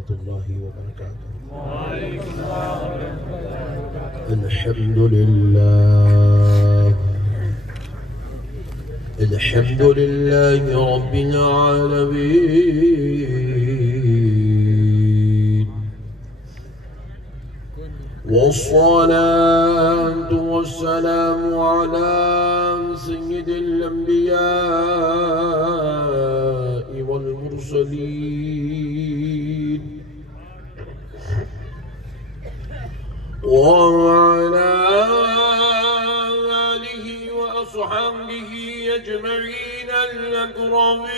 रहमतुल्लाहि व बरकातुहू। अल्हम्दुलिल्लाहि रब्बिल आलमीन वस्सलातु वस्सलामु अला सय्यिदिल अंबिया'i वल मुरसलीन व अला आलिहि व अस्हाबिहि अजमईन अल-अकरमीन।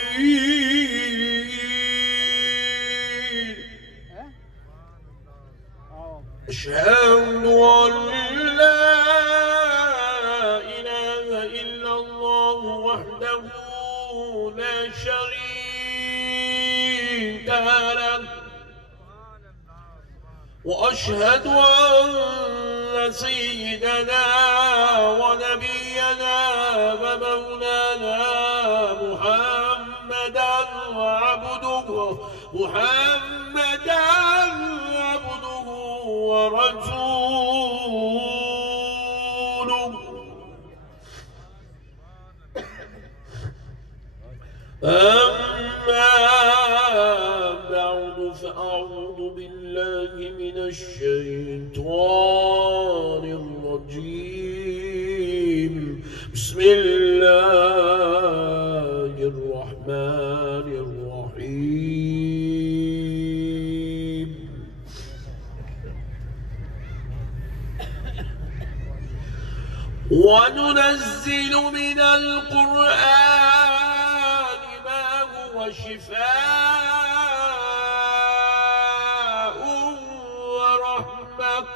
अशहदु अन ला इलाहा इल्लल्लाह वहदहू ला शरीका लह व अशहदु अन्न सय्यिदना व नबियना व मौलाना मुहम्मदन अब्दुहु व रसूलुहु। अम्मा बअद फअऊज़ु बिल्लाहि मिनश शैतानिर रजीम। बिस्मिल्लाहिर रहमानिर रहीम। वनुनज़्ज़िलु मिनल क़ुरआनि मा हुवा शिफ़ाअun व रहमह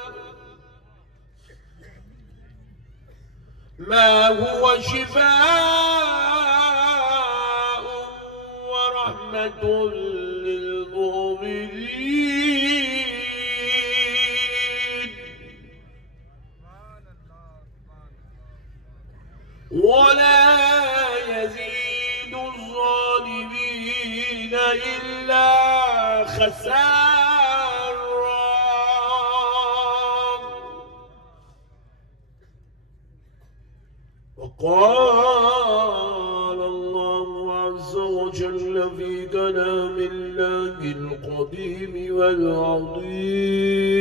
मा हुवा शिफ़ाअun व रहमतुन लिल मुमिनीन वला यज़ीदु ज़ालिमीन इल्ला खसारा। वक़ाल अल्लाहु अज़्ज़ व जल्ल फ़ी कलामिल्लाहिल क़दीम वल अज़ीम।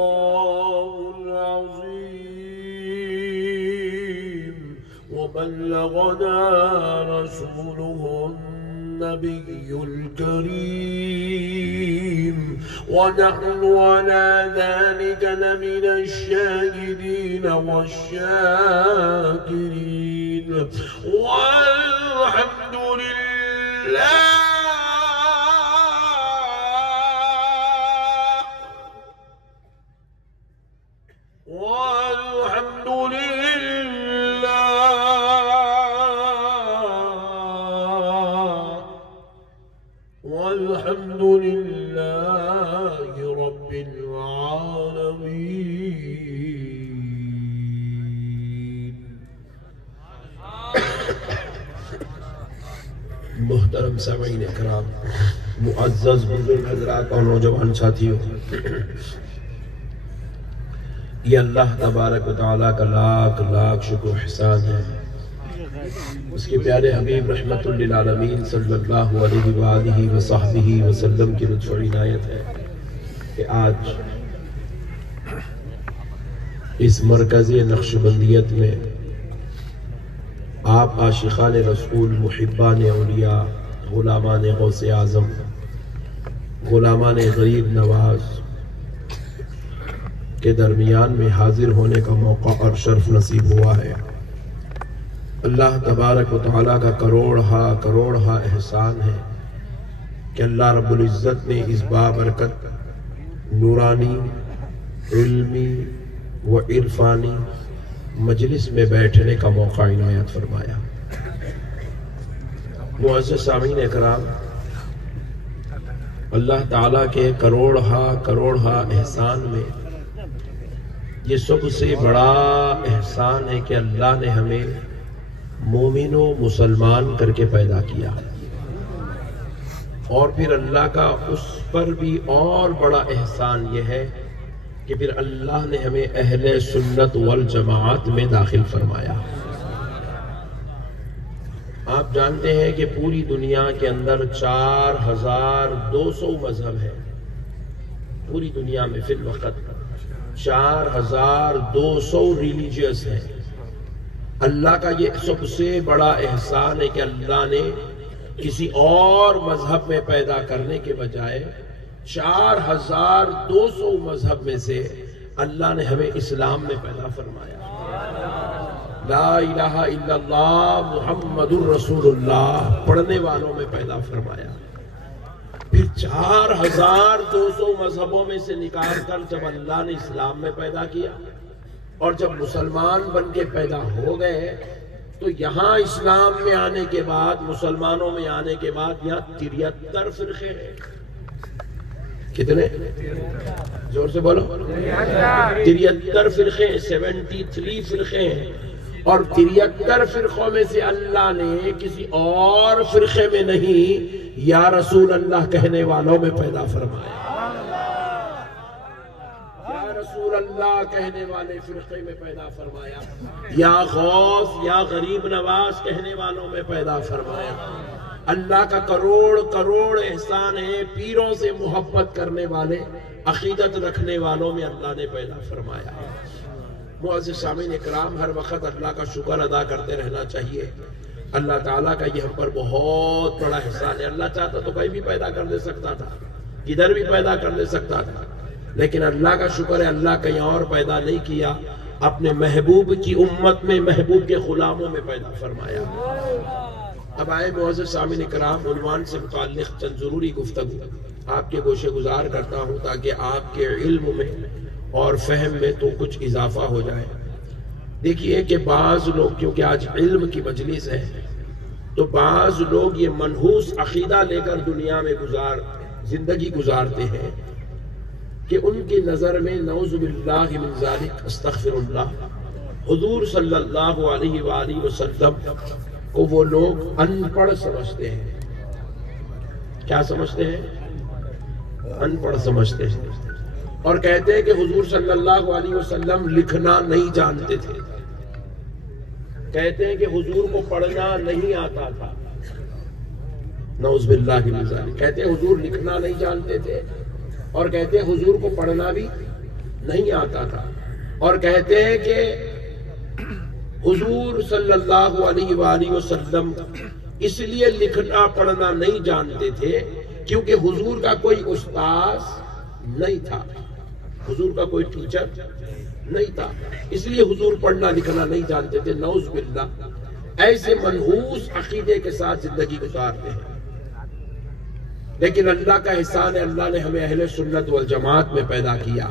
सदक़ल्लाहुल अज़ीम व बल्लगना रसूलुहुन नबियुल करीम व नहनु अला ज़ालिका लमिनश शाहिदीन वश्शाकिरीन वल्हम्दुलिल्लाह वल्हम्दुलिल्लाहि रब्बिल आलमीन। मुहतरम सामीन इकराम, मुअज़्ज़ज़ बुजुर्ग हज़रात और नौजवान साथियों, ये अल्लाह तबारक व तआला का लाख लाख शुक्र एहसान है। उसके प्यारे हबीब रहमतुल लिल आलमीन सल्लल्लाहु अलैहि व आलिहि व सहबिही वसल्लम की लुत्फ़ और इनायत है कि आज इस मरकज़े नक्शबंदियत में आप आशिक़ान रसूल, मुहिब्बान औलिया, गुलामान गौसे आज़म, गुलामान गरीब नवाज के दरमियान में हाजिर होने का मौका और शर्फ नसीब हुआ है। अल्लाह तबारक व तआला का करोड़ हा एहसान है कि अल्लाह रब्बुल इज़्ज़त ने इस बाबरकत नूरानी, इल्मी व इरफानी मजलिस में बैठने का मौका इनायत फरमाया। मुअज़्ज़िज़ सामीन इकराम, अल्लाह ताला के करोड़ हा एहसान में ये सबसे बड़ा एहसान है कि अल्लाह ने हमें मोमिनो मुसलमान करके पैदा किया। और फिर अल्लाह का उस पर भी और बड़ा एहसान यह है कि फिर अल्लाह ने हमें अहले सुन्नत वल जमात में दाखिल फरमाया। आप जानते हैं कि पूरी दुनिया के अंदर 4200 मजहब है। पूरी दुनिया में फिल वक्त 4200 रिलीजियस है। अल्लाह का ये सबसे बड़ा एहसान है कि अल्लाह ने किसी और मजहब में पैदा करने के बजाय 4200 मजहब में से अल्लाह ने हमें इस्लाम में पैदा फरमाया। ला इलाहा इल्लल्लाह मुहम्मदुर रसूलुल्लाह पढ़ने वालों में पैदा फरमाया। फिर 4200 मजहबों में से निकाल कर जब अल्लाह ने इस्लाम में पैदा किया और जब मुसलमान बन के पैदा हो गए तो यहाँ इस्लाम में आने के बाद, मुसलमानों में आने के बाद यहाँ 73 फिरके हैं। कितने? जोर से बोलो। 73 फिरके, 73 फिरके हैं। और 73 फिरकों में से अल्लाह ने किसी और फिरके में नहीं, या रसूल अल्लाह कहने वालों में पैदा फरमाया। रसूल अल्लाह कहने वाले फिरके में पैदा फरमाया, या गौस या गरीब नवाज कहने वालों में पैदा फरमाया। अल्लाह का करोड़ करोड़ एहसान है, पीरों से मोहब्बत करने वाले, अकीदत रखने वालों में अल्लाह ने पैदा फरमाया। मुअज़्ज़िज़ सामीन इकराम, हर वक्त अल्लाह का शुक्र अदा करते रहना चाहिए। अल्लाह ताला का ये हम पर बहुत बड़ा एहसान है। अल्लाह चाहता तो कहीं भी पैदा कर दे सकता था, किधर भी पैदा कर दे सकता था, लेकिन अल्लाह का शुक्र है अल्लाह कहीं और पैदा नहीं किया, अपने महबूब की उम्मत में, महबूब के गुलामों में पैदा फरमाया। अब आए मुअज़्ज़िज़ सामीन इकराम, उन्वान से मुताल्लिक़ चंद ज़रूरी गुफ्तगू आपके गोशे गुजार करता हूँ ताकि आपके इल्म में और फहम में तो कुछ इजाफा हो जाए। देखिए कि बाज़ लोग, क्योंकि आज इल्म की मजलिस है, तो बाज़ लोग ये मनहूस अकीदा लेकर दुनिया में जिंदगी गुजारते हैं कि उनकी नज़र में नऊज़ु बिल्लाहि मिन ज़ालिक अस्तग़फिरुल्लाह, हुज़ूर सल्लल्लाहु अलैहि वसल्लम को वो लोग अनपढ़ समझते हैं। क्या समझते हैं? अनपढ़ समझते हैं। और कहते हैं कि हुज़ूर सल्लल्लाहु अलैहि वसल्लम लिखना नहीं जानते थे। कहते हैं कि हुज़ूर को पढ़ना नहीं आता था। नऊज़ु बिल्लाहि मिन ज़ालिक। कहते हैं हुज़ूर लिखना नहीं जानते थे, और कहते हैं हुजूर को पढ़ना भी नहीं आता था। और कहते हैं कि हुजूर सल्लल्लाहु अलैहि वसल्लम इसलिए लिखना पढ़ना नहीं जानते थे क्योंकि हुजूर का कोई उस्ताद नहीं था, हुजूर का कोई टीचर नहीं था, इसलिए हुजूर पढ़ना लिखना नहीं जानते थे। नऊज़ बिल्लाह, ऐसे मनहूस अकीदे के साथ जिंदगी गुजारते हैं। लेकिन अल्लाह का एहसान है, अल्लाह ने हमें अहले सुन्नत वल जमात में पैदा किया।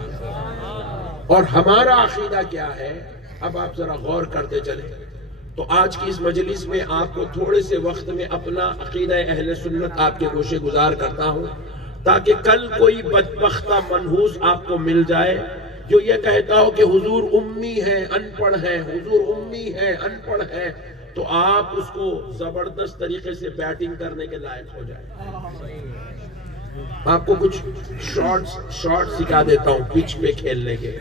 और हमारा अकीदा क्या है, अब आप जरा गौर करते चले तो आज की इस मजलिस में आपको थोड़े से वक्त में अपना अकीदा अहले सुन्नत आपके गोशे गुजार करता हूँ, ताकि कल कोई बदबख्ता मनहूस आपको मिल जाए जो ये कहता हो कि हुजूर उम्मी है, अनपढ़ है, हुजूर उम्मी है, अनपढ़ है, तो आप उसको जबरदस्त तरीके से बैटिंग करने के लायक हो जाए। आपको कुछ शॉर्ट्स सिखा देता हूँ पिच पे खेलने के,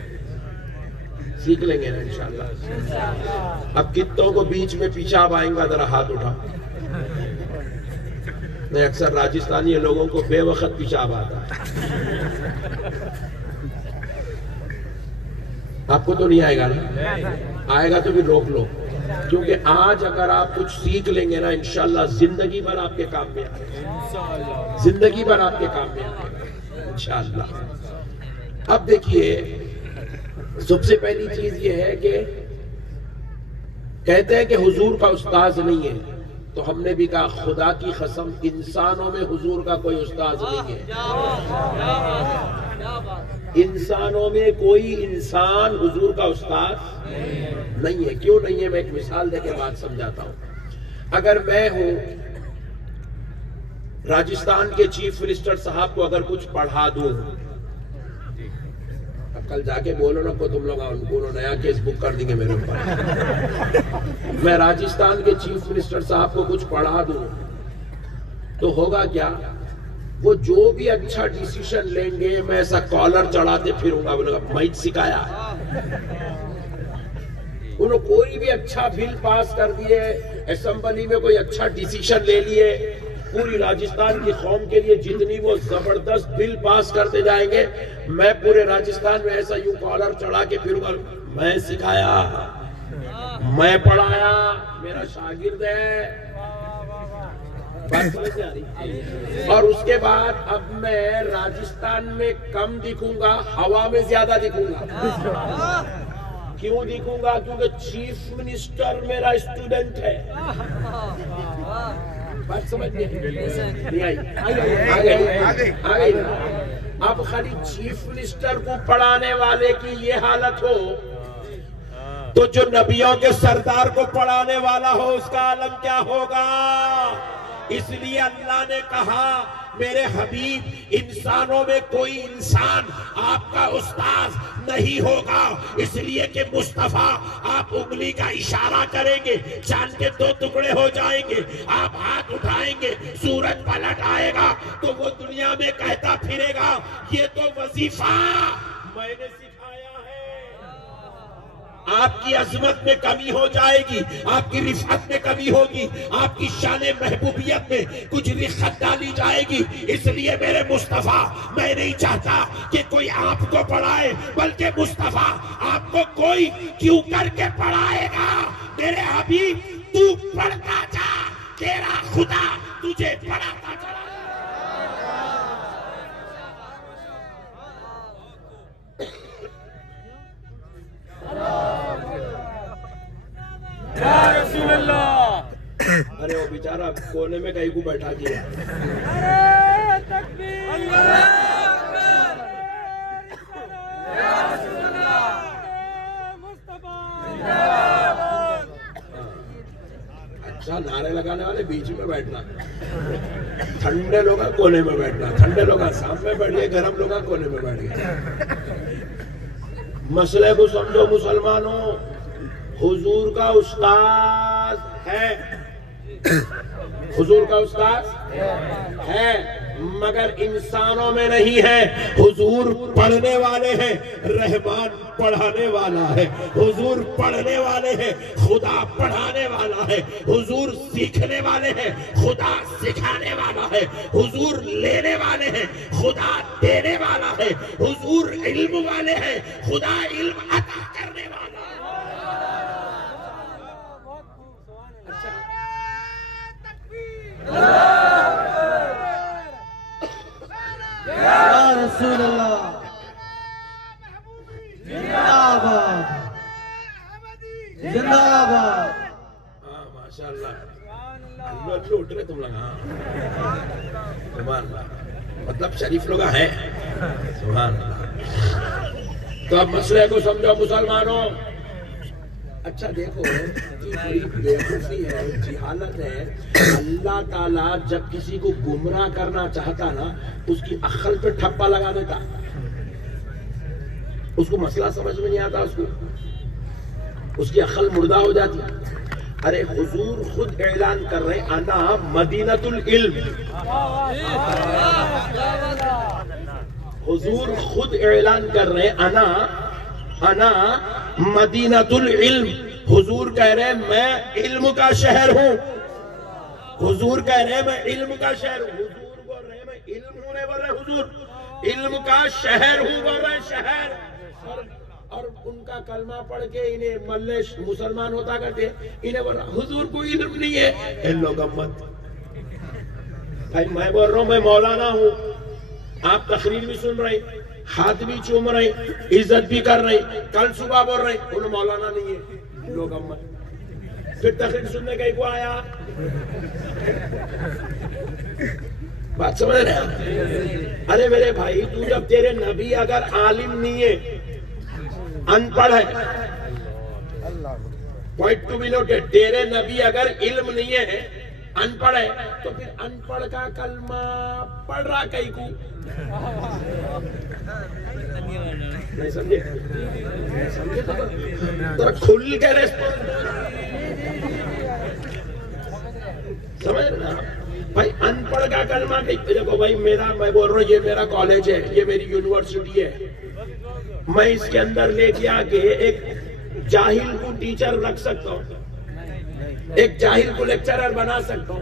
सीख लेंगे ना इंशाल्लाह। अब कितनों को बीच में पेशाब आएगा, जरा हाथ उठा। मैं अक्सर राजस्थानी लोगों को बेवक्त पेशाब आता है। आपको तो नहीं आएगा ना? आएगा तो भी रोक लो, क्योंकि आज अगर आप कुछ सीख लेंगे ना इंशाल्लाह जिंदगी भर आपके काम में आएगा, जिंदगी भर आपके काम में आएगा इंशाल्लाह। अब देखिए, सबसे पहली चीज ये है कि कहते हैं कि हुजूर का उस्ताद नहीं है, तो हमने भी कहा खुदा की कसम इंसानों में हुजूर का कोई उस्ताद नहीं है। इंसानों में कोई इंसान हुजूर का उस्ताद नहीं है। क्यों नहीं है? मैं एक मिसाल देके बात समझाता हूँ। अगर मैं हूं राजस्थान के चीफ मिनिस्टर साहब को अगर कुछ पढ़ा दूं, अब कल जाके बोलो ना को तुम लोग उनको नया केस बुक कर देंगे मेरे ऊपर। मैं राजस्थान के चीफ मिनिस्टर साहब को कुछ पढ़ा दूं तो होगा क्या, वो जो भी अच्छा डिसीजन लेंगे मैं ऐसा कॉलर चढ़ाते फिरूंगा, बोलेगा मैं सिखाया। उन्होंने कोई भी अच्छा बिल पास कर दिए, असेंबली में कोई अच्छा डिसीजन ले लिए, पूरी राजस्थान की कौम के लिए जितनी वो जबरदस्त बिल पास करते जाएंगे, मैं पूरे राजस्थान में ऐसा यूं कॉलर चढ़ा के फिरूंगा, मैं सिखाया, मैं पढ़ाया, मेरा शागिर्द है। बात समझ में आ रही? और उसके बाद अब मैं राजस्थान में कम दिखूंगा, हवा में ज्यादा दिखूंगा। क्यों दिखूंगा? क्योंकि चीफ मिनिस्टर मेरा स्टूडेंट है। बात समझ में नहीं आई? आ गई। अब खाली चीफ मिनिस्टर को पढ़ाने वाले की ये हालत हो तो जो नबियों के सरदार को पढ़ाने वाला हो उसका आलम क्या होगा? इसलिए अल्लाह ने कहा मेरे हबीब, इंसानों में कोई इंसान आपका उस्ताद नहीं होगा, इसलिए कि मुस्तफा आप उंगली का इशारा करेंगे, चांद के 2 टुकड़े हो जाएंगे, आप हाथ उठाएंगे, सूरज पलट आएगा, तो वो दुनिया में कहता फिरेगा ये तो वजीफा मैंने सिखाया है। आपकी अजमत में कमी हो जाएगी, आपकी रिफत में कमी होगी, आपकी शान महबूबियत में कुछ रिखत डाली जाएगी। इसलिए मेरे मुस्तफा, मैं नहीं चाहता कि कोई आपको पढ़ाए, बल्कि मुस्तफा आपको कोई क्यों करके पढ़ाएगा। मेरे हबीब तू पढ़ता जा, तेरा खुदा तुझे पढ़ाता चला। अरे वो बेचारा कोने में कहीं को बैठा दिया। अच्छा, नारे लगाने वाले बीच में बैठना, ठंडे लोग कोने में बैठना, ठंडे लोग सामने बैठ गए, गर्म लोग कोने में बैठ गए। मसले को समझो मुसलमानों, हुजूर का उस्ताद है, हुजूर का उस्ताद है, मगर इंसानों में नहीं है। हुजूर पढ़ने वाले हैं, रहमान पढ़ाने वाला है। हुजूर पढ़ने वाले हैं, खुदा पढ़ाने वाला है। हुजूर सीखने वाले हैं, खुदा सिखाने वाला है। हुजूर लेने वाले हैं, खुदा देने वाला है। हुजूर इल्म वाले हैं, खुदा इल्म अता करने वाला है। जिंदाबाद। हाँ माशाल्लाह, अल्लाह उठ रहे तुम लोग। हाँ सुभान अल्लाह, मतलब शरीफ लोग हैं। सुभान अल्लाह। तो अब मसले को समझो मुसलमानों। अच्छा देखो, बड़ी बेवकूफी है, जिहालत है। अल्लाह ताला जब किसी को गुमराह करना चाहता ना, उसकी अक्ल पे ठप्पा लगा देता। उसको मसला समझ में नहीं आता, उसकी अक्ल मुर्दा हो जाती। अरे हुजूर खुद ऐलान कर रहे हैं, अना मदीनतुल इल्म। हुजूर खुद ऐलान कर रहे हैं, अना मदीनतुल इल्म। हुजूर कह रहे हैं मैं इल्म का शहर हूँ। हुजूर कह रहे हैं मैं इल्म का शहर हूँ। हुजूर बोल रहे हैं मैं इल्म होने बोल रहे, हुजूर इल्म का शहर हूँ बोल रहे, शहर। और उनका कलमा पढ़ के इन्हें मल्ले मुसलमान होता करते, इन्हें बोल रहा हुजूर को इल्म नहीं है। इन लोग मत भाई, मैं बोल रहा हूँ मैं मौलाना हूँ, आप तकरीर भी सुन रहे, हाथ भी चूम रहे, इज्जत भी कर रहे, कल सुबह बोल रहे उन्हें मौलाना नहीं है। लोग अम्मत फिर तकरीर सुनने कहीं को आया। बात समझ रहे? अरे मेरे भाई, तू जब तेरे नबी अगर आलिम नहीं है, अनपढ़ है, पॉइंट टू बी नोटेड, तेरे नबी अगर इल्म नहीं है अनपढ़ है तो फिर अनपढ़ का कलमा पढ़ रहा कहीं को नहीं समझे? समझे तो खुल के समझ ना भाई। अनपढ़ का कलमा कहीं, देखो भाई मैं बोल रहा हूँ ये मेरा कॉलेज है, ये मेरी यूनिवर्सिटी है, मैं इसके अंदर लेके आके एक जाहिल को टीचर रख सकता हूँ, एक जाहिल को लेक्चरर बना सकता हूँ।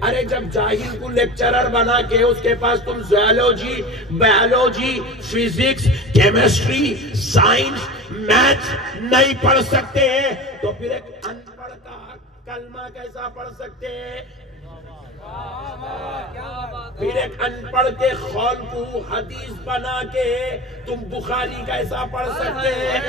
अरे जब जाहिल को लेक्चरर बना के उसके पास तुम zoology, biology, physics, chemistry, science, maths नहीं पढ़ सकते तो फिर एक अनपढ़ का कलमा कैसा पढ़ सकते हैं? फिर एक अनपढ़ के खौल को हदीस बना के तुम बुखारी कैसा पढ़ सकते हैं?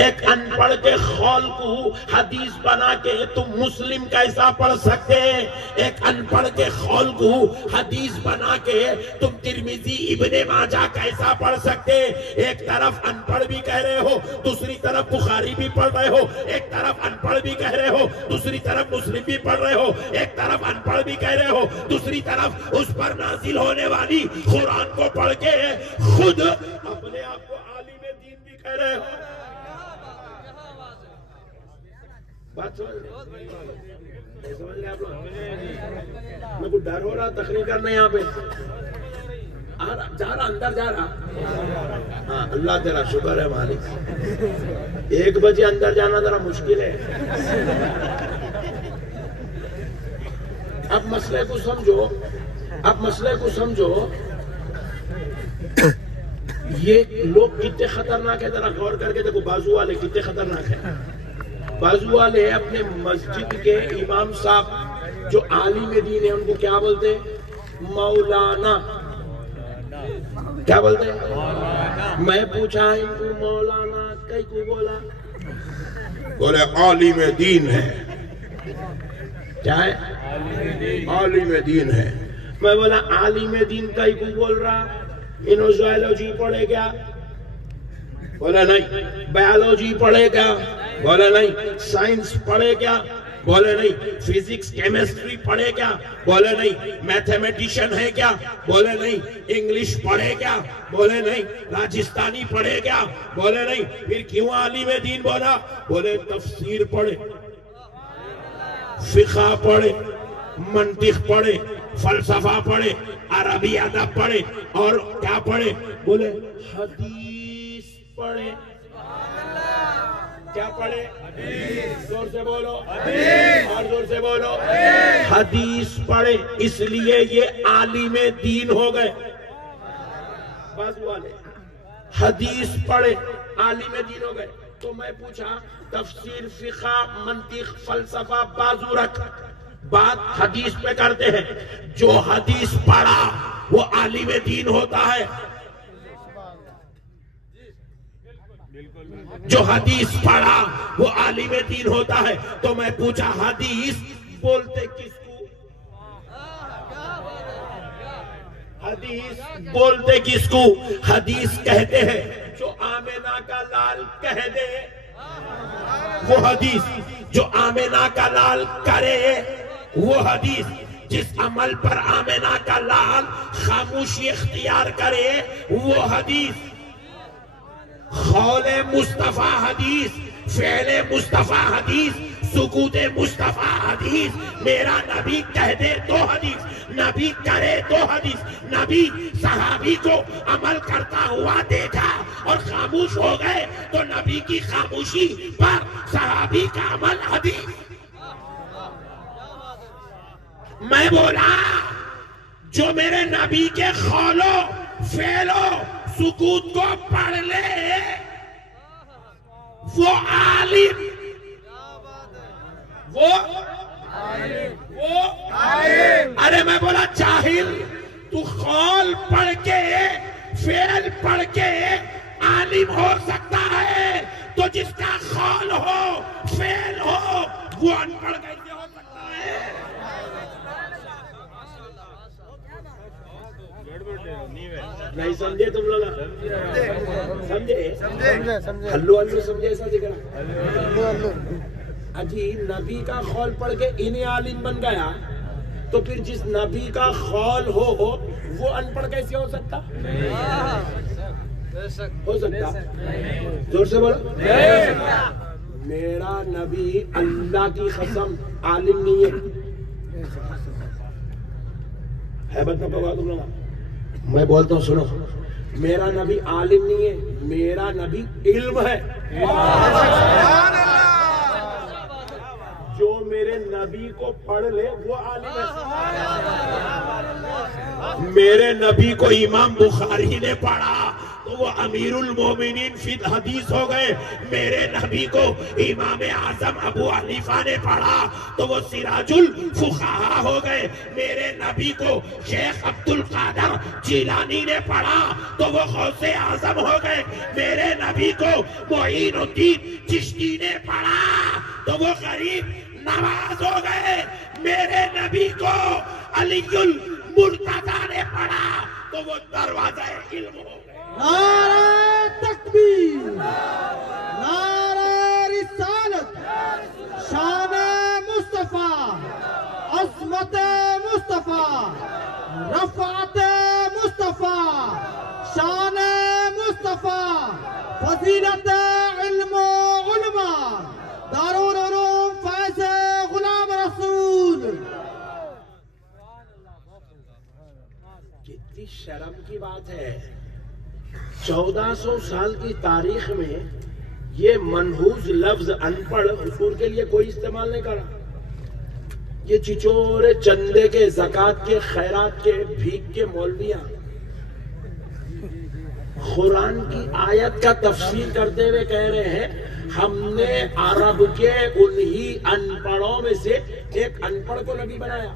एक अनपढ़ के खौल को हदीस बना के तुम मुस्लिम कैसा पढ़ सकते हैं? एक अनपढ़ के खौल को हदीस बना के तुम तिर्मिज़ी, इब्ने माजा कैसा पढ़ सकते? एक तरफ अनपढ़ भी कह रहे हो, दूसरी तरफ बुखारी भी पढ़ रहे हो, एक तरफ अनपढ़ भी कह रहे हो, दूसरी तरफ मुस्लिम भी पढ़ रहे हो, एक तरफ अनपढ़ भी कह रहे हो, दूसरी तरफ उस पर नाजिल होने वाली कुरान को पढ़ के खुद अपने आप को आलिम दीन भी कह रहे हो। बात समझ रहे आप लोग? मेरे को डर हो रहा तकरीर करना यहाँ पे, जा रहा अंदर जा रहा। हाँ अल्लाह तेरा शुक्र है मालिक, 1 बजे अंदर जाना जरा मुश्किल है। अब मसले को समझो, अब मसले को समझो, ये लोग कितने खतरनाक है जरा गौर करके देखो। बाजू वाले कितने खतरनाक है। बाजू वाले अपने मस्जिद के इमाम साहब जो आलिम दीन है उनको क्या बोलते? मौलाना। क्या बोलते हैं? मैं पूछा इनको मौलाना कई को बोला? बोले आलिम दीन है। क्या है? आलिम दीन है। मैं बोला आलिम दीन कई को बोल रहा? इन्हों ज़ूलॉजी पढ़े क्या? बोला नहीं। बायोलॉजी पढ़े क्या? बोला नहीं। साइंस पढ़े क्या? बोले नहीं। फिजिक्स, केमिस्ट्री पढ़े क्या? बोले नहीं। मैथमेटिशियन है क्या? बोले नहीं। इंग्लिश पढ़े क्या? बोले नहीं। राजस्थानी पढ़े क्या? बोले नहीं। फिर क्यों आलिम दीन बोला? बोले तफसीर पढ़े, फिक़ह पढ़े, मंतिक पढ़े, फलसफा पढ़े, अरबी अदब पढ़े और क्या पढ़े? बोले हदीस पढ़े। क्या पढ़े? जोर से बोलो, और जोर से बोलो। हदीस पढ़े, इसलिए ये आलिम दीन हो गए। बाजू वाले हदीस पढ़े, आलिम दीन हो गए। तो मैं पूछा तफसीर, फिक़ह, मंतिक, फलसफा बाजू रख, बात हदीस पे करते हैं। जो हदीस पढ़ा वो आलिम दीन होता है। जो हदीस पढ़ा वो आलिम दीन होता है। तो मैं पूछा हदीस बोलते किसको? हदीस बोलते किसको? हदीस कहते हैं जो आमिना का लाल कह दे वो हदीस, जो आमिना का लाल करे वो हदीस, जिस अमल पर आमिना का लाल खामोशी इख्तियार करे वो हदीस। खौले मुस्तफा हदीस, फेले मुस्तफा हदीस, सुकूते मुस्तफा हदीस। मेरा नबी कह दे तो हदीस, नबी करे तो हदीस। नबी सहाबी को अमल करता हुआ देखा और खामोश हो गए तो नबी की खामोशी पर सहाबी का अमल हदीस। मैं बोला जो मेरे नबी के खौलो, फेलो, सुकूत को पढ़ ले वो आलिम, वो आलिम। अरे मैं बोला जाहिल, तू खौल पढ़ के, फेल पढ़ के आलिम हो सकता है, तो जिसका खौल हो, फेल हो, वो अनपढ़ कैसे हो सकता है? नहीं समझे तुम लोग? समझे? हल्लू हल्लू समझे? ऐसा दिख रहा अजी नबी का खौल पढ़ के इन्हें आलिम बन गया, तो फिर जिस नबी का खौल हो वो अनपढ़ कैसे हो सकता? हो सकता? जोर से बोलो। मेरा नबी अल्लाह की कसम आलिम नहीं है बता पवा तुम लोग। मैं बोलता हूँ सुनो, मेरा नबी आलिम नहीं है, मेरा नबी इल्म है। जो मेरे नबी को पढ़ ले वो आलिम है। मेरे नबी को इमाम बुखारी ने पढ़ा तो वो अमीरुल मोमिनीन फिल हदीस हो गए। मेरे नबी को इमाम आजम अबू हनीफा ने पढ़ा तो वो सिराजुल फुकाहा हो गए। मेरे नबी को शेख अब्दुल कादर जिलानी ने पढ़ा तो वो गौसे आजम हो गए। मेरे नबी को मोइनुद्दीन चिश्ती ने पढ़ा तो वो गरीब नवाज हो गए। मेरे नबी को अलीयुल मुर्तजा ने पढ़ा तो वो दरवाजा इल्म हो गए। नारे तकबीर, नारे रिसालत, शान मुस्तफा, अज़मत मुस्तफा, रफ़ात मुस्तफा, शान मुस्तफा, फजीलत इल्म उलमा, दारुल उलूम फैज़ गुलाम रसूल। कितनी शर्म की बात है, 1400 साल की तारीख में ये मनहूस लफ्ज अनपढ़ हुजूर के लिए कोई इस्तेमाल नहीं करा। ये चिचोरे चंदे के, ज़कात के, खैरात के, भीख के मौलवियां कुरान की आयत का तफसीर करते हुए कह रहे हैं हमने अरब के उन्हीं अनपढ़ों में से एक अनपढ़ को नबी बनाया।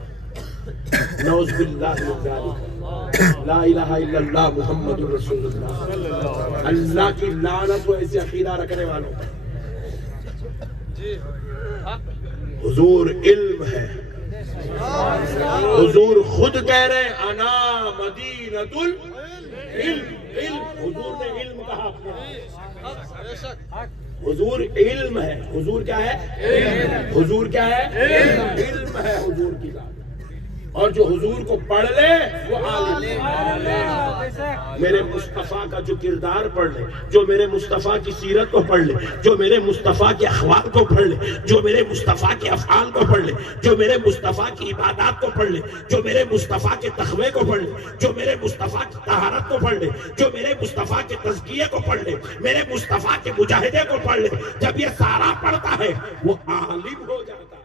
ला इलाहा इल्लल्लाह मुहम्मदुर रसूलुल्लाह। अल्लाह की लानत हो ऐसे अकीदा रखने वालों। हुजूर इल्म है, हुजूर खुद कह रहे हैं अना मदीनतुल इल्म। हुजूर ने इल्म कहा। हुजूर इल्म है। हुजूर क्या है? हुजूर क्या है? इल्म है हुजूर की बात। और जो हुजूर को पढ़ ले वो आलिम। मेरे मुस्तफा का जो किरदार पढ़ ले, जो मेरे मुस्तफा की सीरत को पढ़ ले, जो मेरे मुस्तफा के अखवाल को पढ़ ले, जो मेरे मुस्तफा के अफआल को पढ़ ले, जो मेरे मुस्तफा की इबादत को पढ़ ले, जो मेरे मुस्तफा के तखवे को पढ़ ले, जो मेरे मुस्तफा की तहारत को पढ़ ले, जो मेरे मुस्तफा के तज़किये को पढ़ ले, मेरे मुस्तफा के मुजाहिदे को पढ़ ले, जब ये सारा पढ़ता है वो आलिम हो जाता है।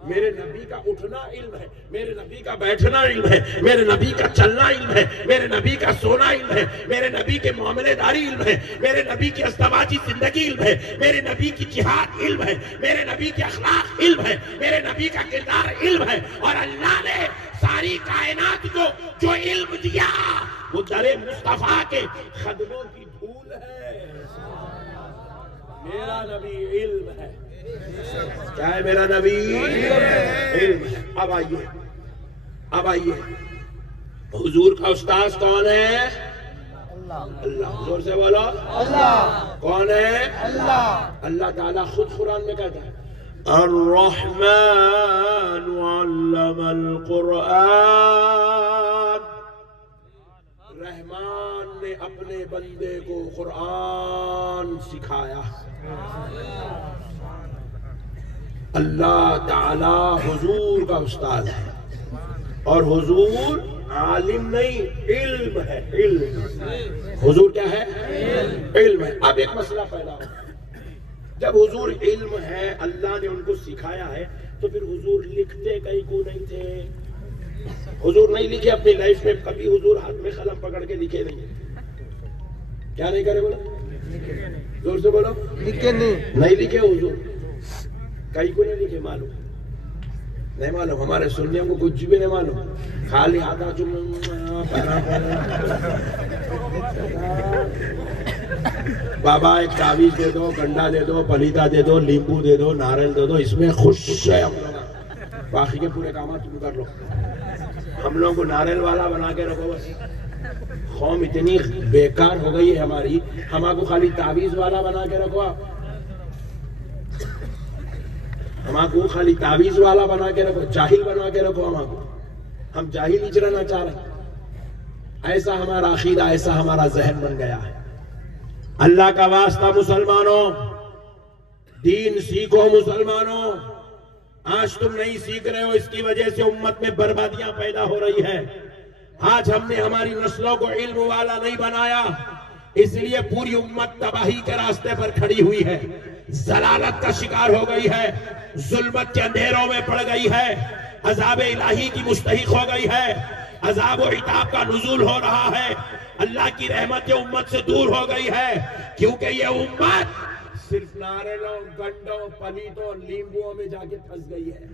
मेरे नबी का उठना इल्म है, मेरे नबी का बैठना इल्म है, मेरे नबी का चलना इल्म है, मेरे नबी का सोना इल्म है, मेरे नबी के मामलेदारी इल्म है, मेरे नबी की अस्तवाजी जिंदगी इल्म है, मेरे नबी की जिहाद इल्म है, मेरे नबी के अखलाक इल्म है, मेरे नबी का किरदार इल्म है। और अल्लाह ने सारी कायनात को जो इल्म दिया वो दरे मुस्तफा के खदमों की धूल है। मेरा नबी इल्म है। क्या है मेरा नबी? इल्म है। अब आइए, अब आइए, हुजूर का उस्ताद कौन है? अल्लाह। जोर से बोलो अल्लाह। कौन है? अल्लाह। अल्लाह ताला खुद कुरान में कहता है अर्रहमान अल्लमल कुरान। रहमान ने अपने बंदे को कुरान सिखाया। अल्लाह ताला हुजूर का उस्ताद है और हुजूर आलिम नहीं, इल्म है। इल्म। हुजूर क्या है? इल्म है। अब एक मसला पैदा हो, जब हुजूर इल्म है, अल्लाह ने उनको सिखाया है, तो फिर हुजूर लिखते कहीं को नहीं थे। हुजूर नहीं लिखे अपनी लाइफ में कभी, हुजूर हाथ में कलम पकड़ के लिखे नहीं। क्या नहीं करे बोलो? जोर से बोलो। लिखे नहीं लिखे हुजूर, कहीं को नहीं लिखे। मालूम नहीं? मालूम? हमारे सुन्नियों को कुछ भी नहीं मालूम, खाली आधा बाबा एक तावीज दे दो, गंडा दे दो, पलीता दे दो, नींबू दे दो, नारियल दे दो, इसमें खुश है हम लोग। बाकी के पूरे काम तुम कर लो, हम लोगों को नारियल वाला बना के रखो बस। कौम इतनी बेकार हो गई है हमारी, हमारे खाली तावीज वाला बना के रखो आप। हमको खाली तावीज वाला बना के रखो, जाहिल बना के रखो हमको, हम जाहिल ही रहना चाह रहे हैं। ऐसा हमारा अकीदा, ऐसा हमारा जहन बन गया है। अल्लाह का वास्ता मुसलमानों, दीन सीखो मुसलमानों। आज तुम नहीं सीख रहे हो, इसकी वजह से उम्मत में बर्बादियां पैदा हो रही है। आज हमने हमारी नस्लों को इल्म वाला नहीं बनाया, इसलिए पूरी उम्मत तबाही के रास्ते पर खड़ी हुई है, जलालत का शिकार हो गई है, जुल्मत के अंधेरों में पड़ गई है, अजाब इलाही की मुस्तहिक हो गई है, अजाब और इताब का नुज़ूल हो रहा है, अल्लाह की रहमत उम्मत से दूर हो गई है, क्योंकि ये उम्मत सिर्फ नारियों, गंडों, पलीतों, नींबुओं में जाके फंस गई है।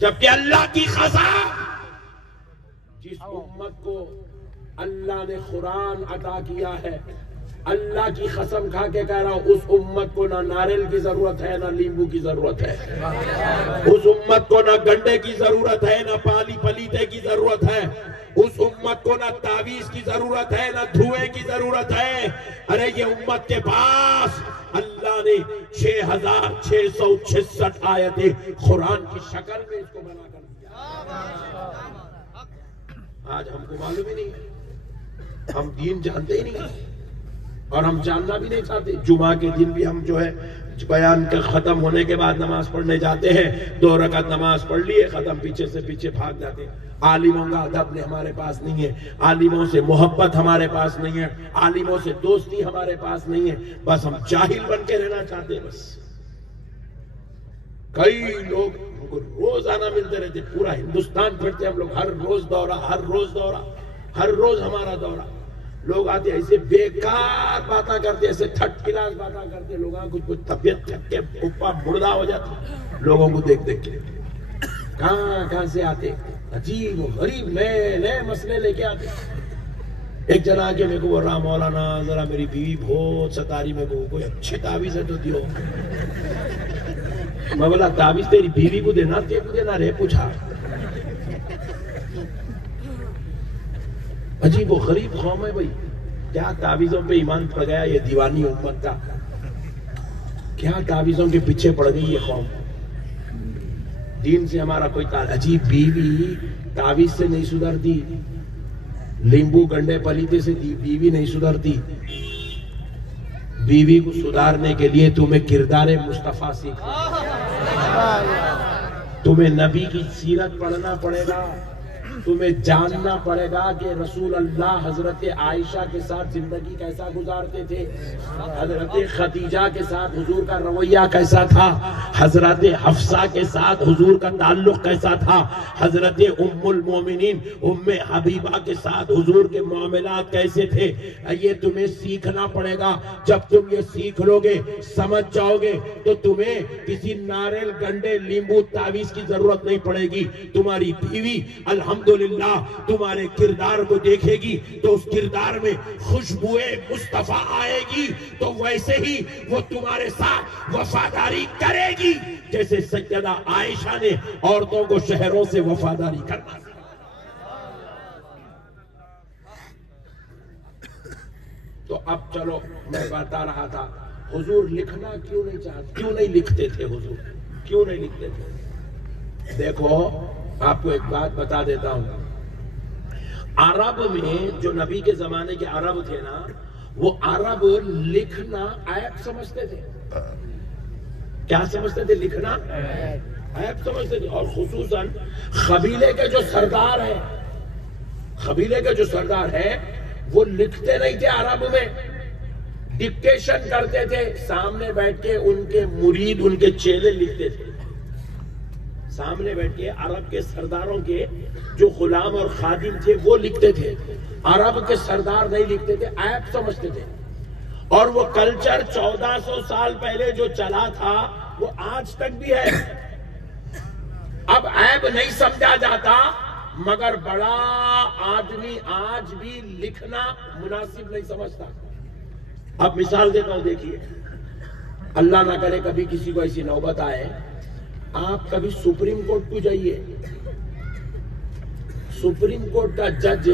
जबकि अल्लाह की क़सम, जिस उम्मत को अल्लाह ने कुरान अता किया है, अल्लाह की कसम खा के कह रहा हूं, उस उम्मत को ना नारियल की जरूरत है, ना नींबू की जरूरत है। उस उम्मत को ना गंडे की जरूरत है, ना पलीते की जरूरत है। उस उम्मत को ना तावीज की जरूरत है, ना धुएं की जरूरत है। अरे ये उम्मत के पास अल्लाह ने 6666 आयतें कुरान की शक्ल में इसको बनाकर दिया। आज हमको मालूम ही नहीं है, हम दीन जानते ही नहीं और हम जानना भी नहीं चाहते। जुमा के दिन भी हम जो है बयान का खत्म होने के बाद नमाज पढ़ने जाते हैं, 2 रकात नमाज पढ़ लिए, खत्म, पीछे से पीछे भाग जाते हैं। आलिमों का अदब हमारे पास नहीं है, आलिमों से मोहब्बत हमारे पास नहीं है, आलिमों से दोस्ती हमारे पास नहीं है, बस हम जाहिल बन के रहना चाहते हैं। बस कई लोग हमको रोजाना मिलते रहते, पूरा हिंदुस्तान फिरते हम लोग, हर रोज दौरा, हर रोज हमारा दौरा। लोग आते ऐसे बेकार बातें करते, ऐसे थर्ड क्लास बातें करते, लोगों को तबियत थक के ऊपर मुर्दा हो जाती लोगों को देख देख के। कहां से आते, अजीब गरीब नए नए मसले लेके आते। एक जना आके मेरे को बोल रहा, मौलाना जरा मेरी बीवी बहुत सता रही, मेरे को कोई अच्छी तावीज है तो दियो। मैं बोला तावीज तेरी बीवी को देना, तेरे को देना रे? पूछा। अजीब वो गरीब कौम है भाई, क्या तावीजों पे ईमान पड़ गया ये दीवानी उम्मत का, क्या तावीजों के पीछे पड़ गई ये कौम। दीन से हमारा कोई अजीब बीवी तावीज से नहीं सुधरती, नींबू गंडे पलीते से बीवी नहीं सुधरती। बीवी को सुधारने के लिए तुम्हें किरदार मुस्तफा सीखना, तुम्हें नबी की सीरत पढ़ना पड़ेगा, तुम्हें जानना पड़ेगा कि रसूल अल्लाह हजरत आयशा के साथ जिंदगी कैसा गुजारते थे, हजरत खदीजा के साथ हुजूर का रवैया कैसा था, हजरत हफ्सा के साथ हुजूर का ताल्लुक कैसा था, हजरत उम्मुल मोमिनीन उम्मे हबीबा के साथ हुजूर के मामलात कैसे थे। ये तुम्हें सीखना पड़ेगा। जब तुम ये सीख लोगे, समझ जाओगे, तो तुम्हें किसी नारियल, गंडे, नींबू, तावीज की जरूरत नहीं पड़ेगी। तुम्हारी बीवी अल्हम्दुलिल्लाह तुम्हारे किरदार को देखेगी तो उस किरदार में खुशबुए मुस्तफा आएगी, तो वैसे ही वो तुम्हारे साथ वफादारी करेगी जैसे सैयदा आयशा ने औरतों को शहरों से वफादारी करना। तो अब चलो, मैं बता रहा था हुजूर लिखना क्यों नहीं चाहते, क्यों नहीं लिखते थे हुजूर, क्यों नहीं लिखते थे? देखो आपको एक बात बता देता हूं, अरब में जो नबी के जमाने के अरब थे ना, वो अरब लिखना ऐप समझते थे। क्या समझते थे? लिखना ऐप समझते थे। और खुसूसन कबीले के जो सरदार है, कबीले के जो सरदार है, वो लिखते नहीं थे अरब में, डिक्टेशन करते थे। सामने बैठ के उनके मुरीद, उनके चेले लिखते थे। सामने बैठ के अरब के सरदारों के जो गुलाम और खादिम थे वो लिखते थे, अरब के सरदार नहीं लिखते थे, ऐप समझते थे। और वो कल्चर 1400 साल पहले जो चला था वो आज तक भी है। अब ऐप नहीं समझा जाता, मगर बड़ा आदमी आज भी लिखना मुनासिब नहीं समझता। अब मिसाल देता हूं, देखिए, अल्लाह ना करे कभी किसी को ऐसी नौबत आए, आप कभी सुप्रीम कोर्ट को जाइए, सुप्रीम कोर्ट का जज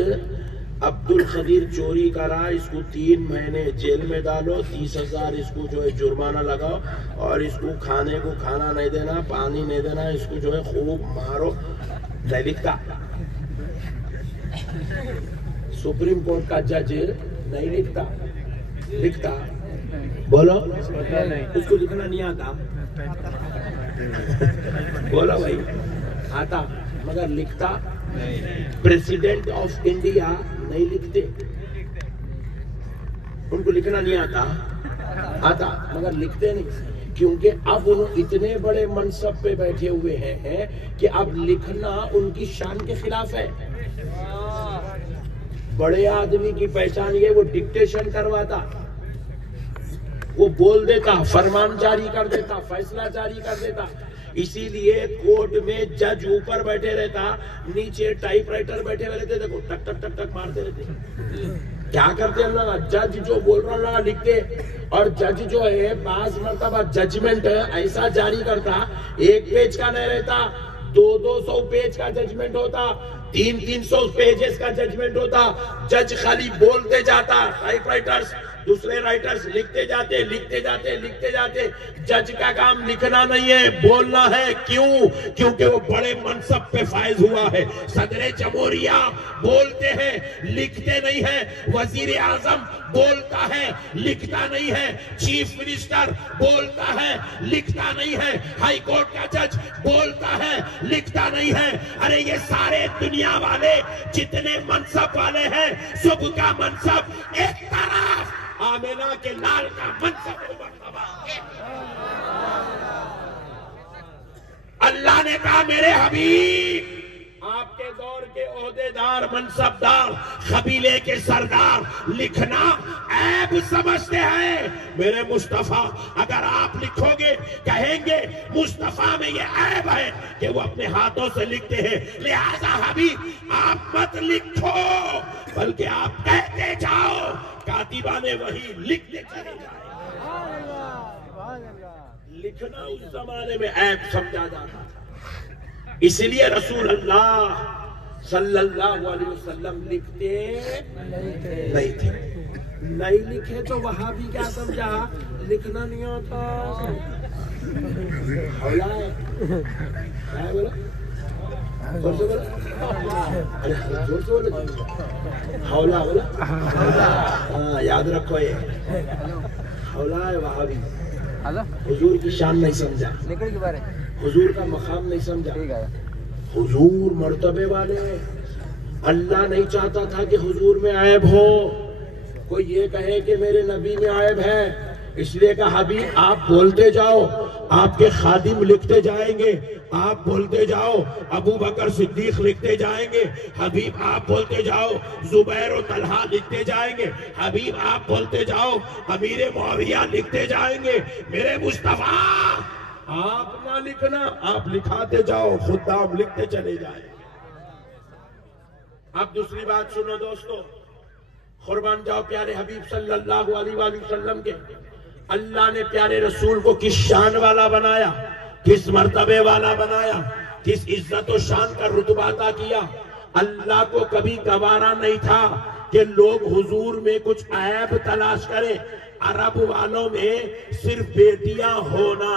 अब्दुल खदीर चोरी करा, इसको 3 महीने जेल में डालो, 30,000 इसको जो है जुर्माना लगाओ, और इसको खाने को खाना नहीं देना, पानी नहीं देना, इसको जो है खूब मारो। नहीं लिखता, सुप्रीम कोर्ट का जज नहीं लिखता, लिखता बोलो, उसको लिखना नहीं आता। बोलो भाई, आता मगर लिखता। प्रेसिडेंट ऑफ इंडिया नहीं लिखते, उनको लिखना नहीं आता, आता मगर लिखते नहीं, क्योंकि अब वो इतने बड़े मनसब पे बैठे हुए हैं कि अब लिखना उनकी शान के खिलाफ है। बड़े आदमी की पहचान ये, वो डिक्टेशन करवाता, वो बोल देता, फरमान जारी कर देता, फैसला जारी कर देता। इसीलिए कोर्ट में जज ऊपर बैठे रहता, नीचे टाइपराइटर बैठे हुए रहते, देखो टक टक टक टक मारते रहते। क्या करते हम लोग, जज जो बोल रहा है लिखते, और जज जो है बाज मरतबा जजमेंट ऐसा जारी करता, 1 पेज का नहीं रहता, 200 पेज का जजमेंट होता, 300 पेजेस का जजमेंट होता। जज खाली बोलते जाता, टाइपराइटर्स दूसरे राइटर्स लिखते जाते, लिखते जाते, लिखते जाते। जज का काम लिखना नहीं है, बोलना है। क्यों? क्योंकि वो बड़े मनसब पे फायज हुआ है। सदर जमहूरिया बोलते हैं, लिखते नहीं है। वजीर आजम बोलता है, लिखता नहीं है। चीफ मिनिस्टर बोलता है, लिखता नहीं है। हाई कोर्ट का जज बोलता है, लिखता नहीं है। अरे ये सारे दुनिया वाले जितने मनसब वाले हैं, सबका मनसब एक तरफ, आमिना के लाल का मनसब मर्तबा। अल्लाह ने कहा मेरे हबीब, आपके दौर के ओहदेदार, मनसबदार, कबीले के सरदार लिखना ऐब समझते हैं। मेरे मुस्तफा अगर आप लिखोगे, कहेंगे मुस्तफा में ये ऐब है कि वो अपने हाथों से लिखते हैं, लिहाजा हबीब आप मत लिखो, बल्कि आप कहते जाओ, कातिबा ने वही लिखते चले जाए। लिखना उस जमाने में ऐब समझा जाता था। इसलिए रसूल अल्लाह सल्लल्लाहु अलैहि वसल्लम लिखते नहीं थे। नहीं लिखे तो वहां भी क्या समझा, लिखना नहीं आता। हौला है, क्या है बोला? जोर से बोला, अरे जोर से बोला, हौला बोला। हाँ याद रखो, ये हौला है। वहां भी हुजूर की शान नहीं समझा, हुजूर का मकाम नहीं समझा। हुजूर मर्तबे वाले, अल्लाह नहीं चाहता था कि हुजूर में ऐब हो। कोई ये कहे कि मेरे नबी में ऐब है, इसलिए कहा हबीब आप बोलते जाओ, आपके खादिम लिखते जाएंगे। आप बोलते जाओ, अबू बकर सिद्दीक लिखते जाएंगे। हबीब आप बोलते जाओ, जुबैर और तलहा लिखते जाएंगे। हबीब आप बोलते जाओ, अमीर मुआविया लिखते जाएंगे। मेरे मुस्तफा आप ना लिखना, आप लिखाते जाओ, खुदाम लिखते चले जाए। अब दूसरी बात सुनो दोस्तों, कुर्बान जाओ प्यारे हबीब सल्लल्लाहु अलैहि वसल्लम के। अल्लाह ने प्यारे रसूल को किस शान वाला बनाया, किस मर्तबे वाला बनाया, किस इज्जत और शान का रुतबा अता किया। अल्लाह को कभी गवारा नहीं था कि लोग हुजूर में कुछ ऐब तलाश करें। अरब वालों में सिर्फ बेटियां होना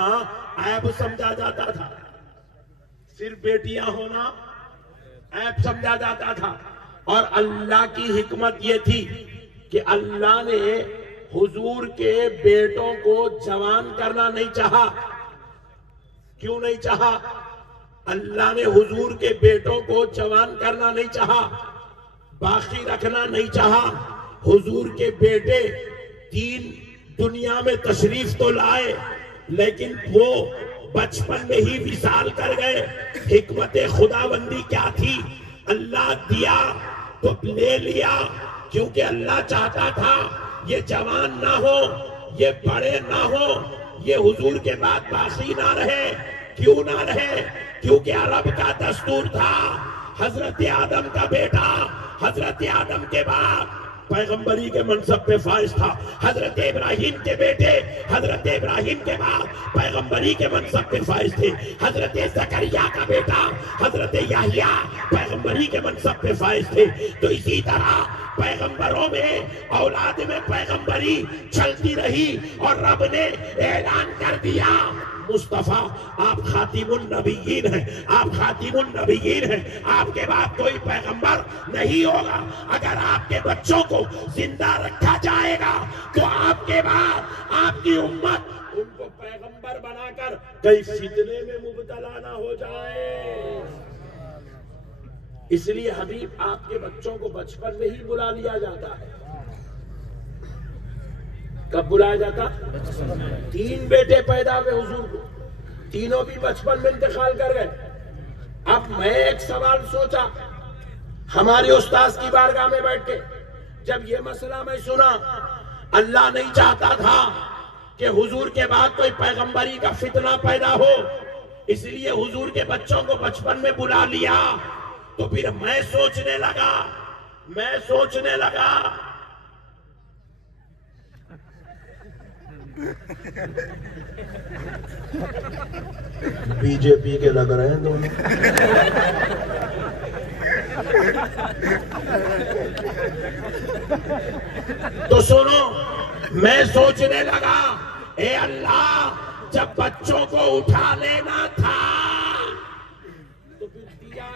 ऐब समझा जाता था, सिर्फ बेटियां होना ऐब समझा जाता था। और अल्लाह की हिकमत ये थी कि अल्लाह ने हुजूर के बेटों को जवान करना नहीं चाहा। क्यों नहीं चाहा? अल्लाह ने हुजूर के बेटों को जवान करना नहीं चाहा, बाकी रखना नहीं चाहा। हुजूर के बेटे 3 दुनिया में तशरीफ तो लाए, लेकिन वो बचपन में ही विसाल कर गए। हिकमत खुदाबंदी क्या थी? अल्लाह दिया तो ले लिया, क्योंकि अल्लाह चाहता था ये जवान ना हो, ये बड़े ना हो, ये हुजूर के बाद बाकी ना रहे। क्यों ना रहे? क्योंकि अरब का दस्तूर था, हजरत आदम का बेटा, हजरत आदम के बाद पैगंबरी के मनसब पे फाइज था। हजरत इब्राहिम के बेटे हजरत इब्राहिम के बाद पैगंबरी के मनसब पे फाइज थे। हजरत जकरिया का बेटा हजरत याहिया पैगंबरी के मनसब पे फाइज थे। तो इसी तरह पैगंबरों में औलाद में पैगंबरी चलती रही और रब ने ऐलान कर दिया मुस्तफा आप खातिमुन नबीयीन हैं, आप खातिमुन नबीयीन हैं, आपके बाद कोई पैगंबर नहीं होगा। अगर आपके बच्चों को जिंदा रखा जाएगा तो आपके बाद आपकी उम्मत उनको पैगंबर बनाकर कई फितने में मुब्तला ना हो जाए। इसलिए हबीब आपके बच्चों को बचपन में ही बुला लिया जाता है। कब बुलाया जाता? 3 बेटे पैदा हुए हुजूर को, तीनों भी बचपन में इंतकाल कर गए। अब मैं एक सवाल सोचा हमारे उस्ताद की बारगाह में बैठ के, जब ये मसला मैं सुना, अल्लाह नहीं चाहता था कि हुजूर के बाद कोई पैगंबरी का फितना पैदा हो, इसलिए हुजूर के बच्चों को बचपन में बुला लिया। तो फिर मैं सोचने लगा बीजेपी के लग रहे हैं दोनों। तो सुनो, मैं सोचने लगा, ए अल्लाह जब बच्चों को उठा लेना था तो फिर दिया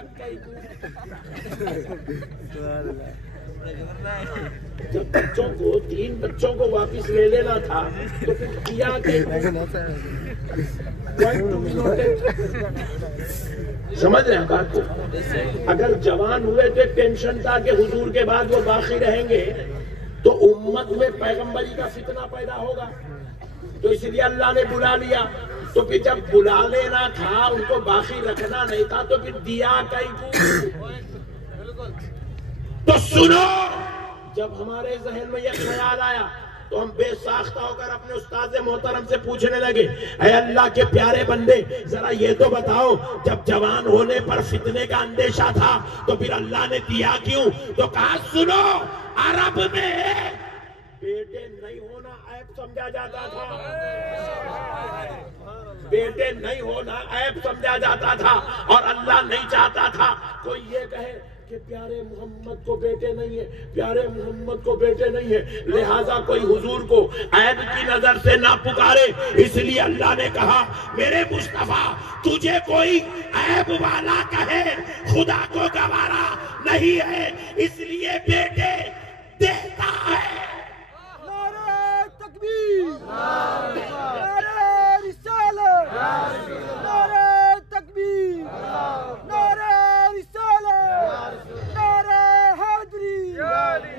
जब बच्चों को 3 बच्चों को वापिस ले लेना था तो फिर किया समझ रहे हैं बात को? अगर जवान हुए तो टेंशन था कि हुजूर के बाद वो बाकी रहेंगे तो उम्मत में पैगंबरी का फितना पैदा होगा, तो इसलिए अल्लाह ने बुला लिया। तो फिर जब बुला लेना था, उनको बाकी रखना नहीं था, तो फिर दिया कहीं। तो सुनो, जब हमारे जहन में यह ख्याल आया तो हम बेसाख्ता होकर अपने उस्ताद मोहतरम से पूछने लगे, ऐ अल्लाह के प्यारे बंदे, जरा ये तो बताओ, जब जवान होने पर फितने का अंदेशा था तो फिर अल्लाह ने दिया क्यों? तो कहा सुनो, अरब में बेटे नहीं होना ऐब समझा जाता था, बेटे नहीं होना ऐब समझा जाता था, और अल्लाह नहीं चाहता था कोई ये कहे कि प्यारे मोहम्मद को बेटे नहीं है, प्यारे मोहम्मद को बेटे नहीं है, लिहाजा कोई हुजूर को ऐब की नजर से ना पुकारे। इसलिए अल्लाह ने कहा, मेरे मुस्तफा तुझे कोई ऐब वाला कहे खुदा को गवारा नहीं है, इसलिए बेटे देता है। नारे तकबीर, नारे रिसालत, नारे तकबीर, नारे रिसालत, नारे हैदरी,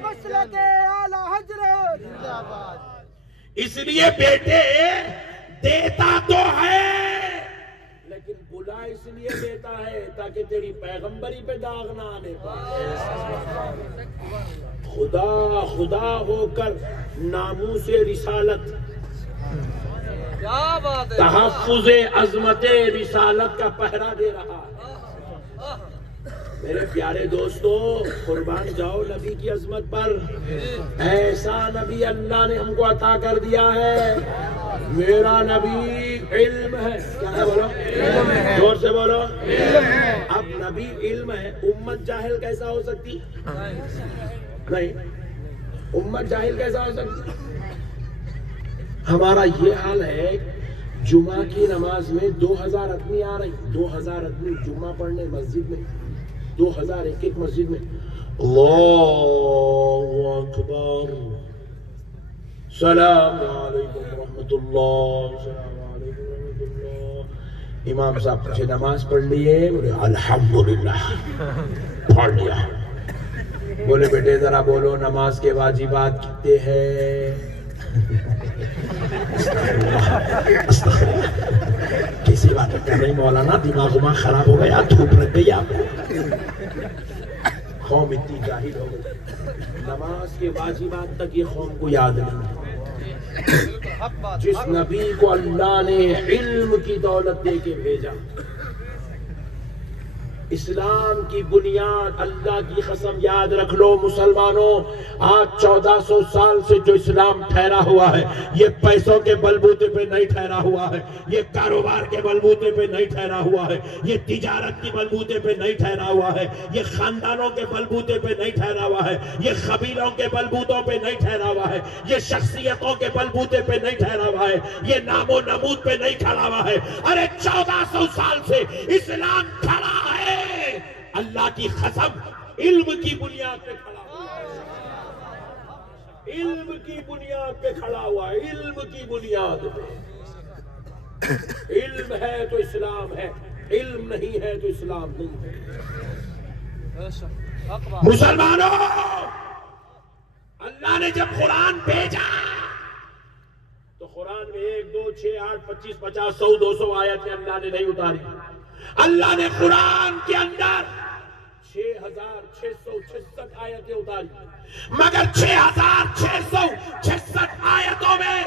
मसलके आला हजरत जिंदाबाद। इसलिए बेटे देता तो है, लेकिन बुला इसलिए देता है ताकि तेरी पैगंबरी पे दाग ना आने पाए। खुदा खुदा होकर नामूसे रिसालत, क्या बात है, तहफ्फुज़े अज़मते रिसालत का पहरा दे रहा है। मेरे प्यारे दोस्तों, कुर्बान जाओ नबी की अजमत पर। ऐसा नबी अल्लाह ने हमको अता कर दिया है। मेरा नबी इल्म है। क्या है बोलो? जोर से बोलो। अब नबी इल्म है, उम्मत जाहिल कैसा हो सकती? नहीं, उम्मत जाहिल कैसा हो सकती? हमारा ये हाल है, जुमा की नमाज में 2000 आदमी आ रही, 2000 आदमी जुमा पढ़ने मस्जिद में, 2000 एक मस्जिद में। अल्लाहु अकबर, सलाम अलैकुम रहमतुल्लाह, सलाम अलैकुम रहमतुल्लाह। इमाम साहब पूछे नमाज पढ़ लिए? बोले अल्हम्दुलिल्लाह पढ़ लिया। बोले बेटे जरा बोलो नमाज के वाजिबात कितने हैं? कैसी बात कर रही मौलाना, दिमाग खराब हो गया, धूप लग गई आपको, कौम इतनी जाहिल हो गई। नमाज के वाजिबात तक ये कौम को याद नहीं। जिस नबी को अल्लाह ने इल्म की दौलत दे के भेजा, इस्लाम की बुनियाद, अल्लाह की कसम याद रख लो मुसलमानों, आज 1400 साल से जो इस्लाम ठहरा हुआ है, ये पैसों के बलबूते पे नहीं ठहरा हुआ है, ये कारोबार के बलबूते पे नहीं ठहरा हुआ है, ये तिजारत की बलबूते पे नहीं ठहरा हुआ है, ये खानदानों के बलबूते पे नहीं ठहरा हुआ है, ये कबीलों के बलबूतों पे नहीं ठहरा हुआ है, ये शख्सियतों के बलबूते पे नहीं ठहरा हुआ है, ये नामो नमूद पे नहीं खड़ा हुआ है। अरे 1400 साल से इस्लाम खड़ा है, अल्लाह की कसम, इल्म की बुनियाद पे खड़ा हुआ है, इल्म की बुनियाद पे खड़ा हुआ है, इल्म की बुनियाद पे। इल्म है तो इस्लाम है, इल्म नहीं है तो इस्लाम नहीं है। मुसलमानों, अल्लाह ने जब कुरान भेजा तो कुरान में 1, 2, 6, 8, 25, 50, 100, 200 आयतें अल्लाह ने नहीं उतारी। अल्लाह ने कुरान के अंदर 6666 आयतें उतारी, मगर 6666 आयतों में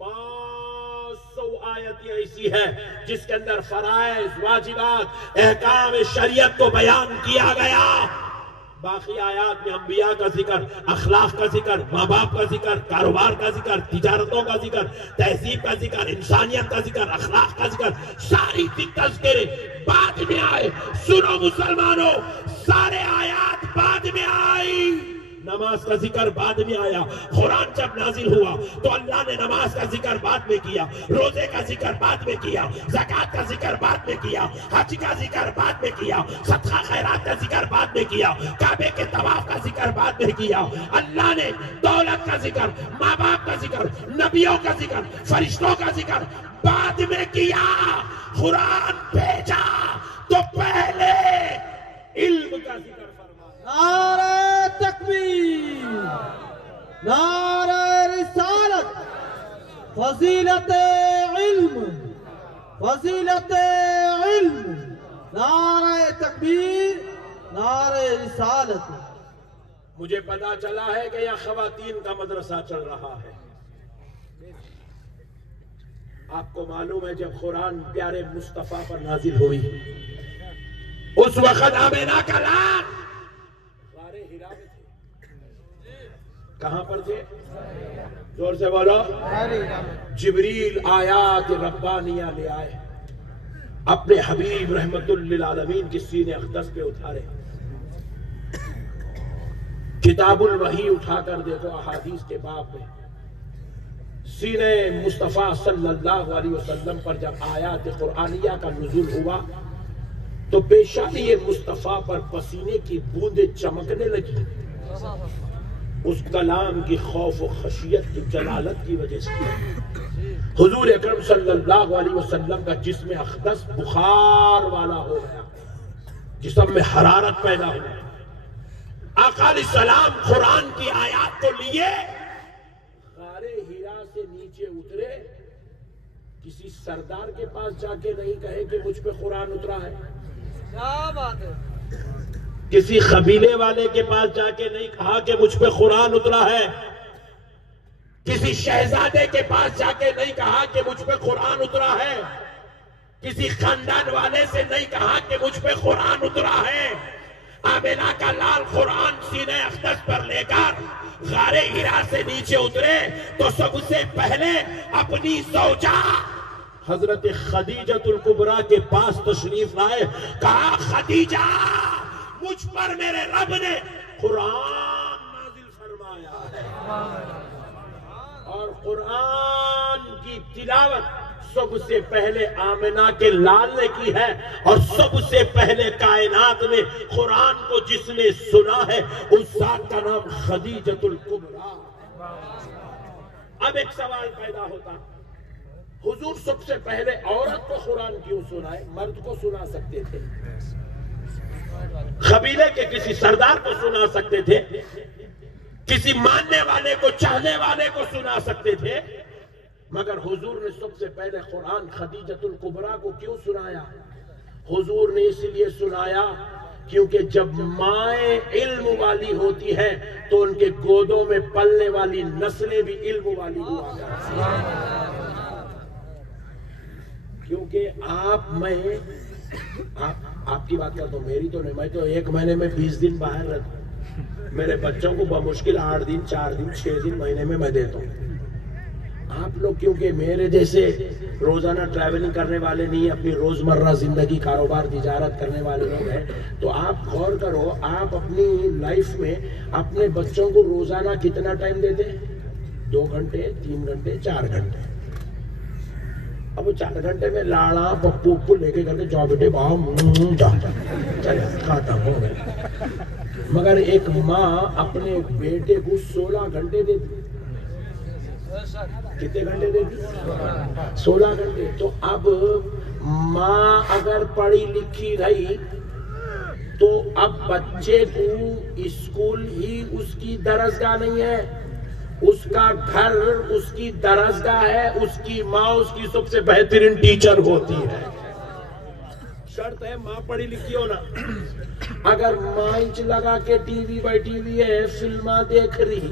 500 आयतें ऐसी है जिसके अंदर फराइज, वाजिबात, अहकाम शरीयत को बयान किया गया। बाकी आयात में अंबिया का जिक्र, अखलाक का जिक्र, माँ बाप का जिक्र, कारोबार का जिक्र, तिजारतों का जिक्र, तहजीब का जिक्र, इंसानियत का जिक्र, अखलाक का जिक्र, सारी तज़किरे बाद में आए। सुनो मुसलमानों, सारे आयात बाद में आई, नमाज का जिक्र बाद में आया। कुरान जब नाजिल हुआ तो अल्लाह ने नमाज का जिक्र बाद में किया, रोजे का जिक्र बाद में किया, ज़कात का जिक्र बाद में किया, हज का जिक्र बाद में किया, सदका खैरात का जिक्र बाद में किया, काबे के तवाफ का जिक्र बाद में किया। अल्लाह ने दौलत का जिक्र, माँ बाप का जिक्र, नबियों का जिक्र, फरिश्तों का जिक्र बाद में किया। कुरान भेजा तो पहले इल्म का जिक्र। नारे तकबीर, नारे रिसालत, फजीलत इल्म, फजीलत इल्म, नारे तकबीर, नारे रिसालत। मुझे पता चला है कि यह खवातीन का मदरसा चल रहा है। आपको मालूम है जब कुरान प्यारे मुस्तफा पर नाजिल हुई, उस वक्त आमिना का लाल हिरा में थे। कहां पर थे? जोर से बोलो। जिब्रील आयात रब्बानिया ले आए, अपने हबीब रहमतुल लिल आलमीन की सीने अक़दस पे उतारे। किताबुल वही उठाकर देखो, अहादीस के बाब में सीने मुस्तफा सल्लल्लाहु अलैहि वसल्लम पर जब आयात कुरानिया का नुज़ूल हुआ तो पेशानी मुस्तफा पर पसीने की बूंदें चमकने लगी, उस कलाम की खौफ और खशियत की जलालत की वजह से। हुजूर अकरम सल्लल्लाहु अलैहि वसल्लम का जिस्म अक़दस बुखार वाला हो गया, जिस्म में हरारत पैदा हो गई। आका अलैहिस्सलाम कुरान की आयत को लिए गारे हिरा से नीचे उतरे, किसी सरदार के पास जाके नहीं कहे कि मुझ पे कुरान उतरा है, क्या बात है। किसी कबीले वाले के पास जाके नहीं कहा कि मुझ पे कुरान उतरा है, किसी शहजादे के पास जाके नहीं कहा कि मुझ पे कुरान उतरा है, किसी खानदान वाले से नहीं कहा कि मुझ पे कुरान उतरा है। आमिना का लाल कुरान सीने अक़दस पर लेकर गारे हिरा से नीचे उतरे तो सबसे पहले अपनी ज़ौजा हजरत खदीजतुल कुबरा के पास तशरीफ लाए, कहा खदीजा, मुझ पर मेरे रब ने कुरान नाजिल फरमाया है और कुरान की तिलावत सबसे पहले आमिना के लाल ने की है और सबसे पहले कायनात में कुरान को जिसने सुना है उस जात का नाम खदीजतुल कुबरा। अब एक सवाल पैदा होता, हुजूर सबसे पहले औरत को कुरान क्यों सुनाए? मर्द को सुना सकते थे, कबीले के किसी सरदार को सुना सकते थे, किसी मानने वाले को, चाहने वाले को सुना सकते थे, मगर हुजूर ने सबसे पहले कुरान खदीजतुल कुबरा को क्यों सुनाया? हुजूर ने इसलिए सुनाया क्योंकि जब माएँ इल्म वाली होती हैं तो उनके गोदों में पलने वाली नस्लें भी इल्म वाली हुआ करती हैं। क्योंकि आप मैं आपकी बात करता हूँ, मेरी तो नहीं। मैं तो 1 महीने में 20 दिन बाहर रहता हूँ। मेरे बच्चों को बमुश्किल 8 दिन, 4 दिन, 6 दिन महीने में मैं देता हूँ। आप लोग क्योंकि मेरे जैसे रोजाना ट्रैवलिंग करने वाले नहीं, अपनी रोजमर्रा जिंदगी कारोबार तिजारत करने वाले लोग हैं, तो आप गौर करो, आप अपनी लाइफ में अपने बच्चों को रोजाना कितना टाइम देते हैं? 2 घंटे, 3 घंटे, 4 घंटे। अब 4 घंटे में लाड़ा पप्पू उप्पू लेके करके जाओ बेटे चले खाता हो गए। मगर एक माँ अपने बेटे को 16 घंटे देती। कितने घंटे देती? 16 घंटे। तो अब माँ अगर पढ़ी लिखी रही तो अब बच्चे को स्कूल ही उसकी दरसगाह नहीं है, उसका घर उसकी दरसगाह है, उसकी माँ उसकी सबसे बेहतरीन टीचर होती है। शर्त है माँ पढ़ी लिखी हो ना। अगर माइच लगा के टीवी बैठी हुई है, फिल्मा देख रही,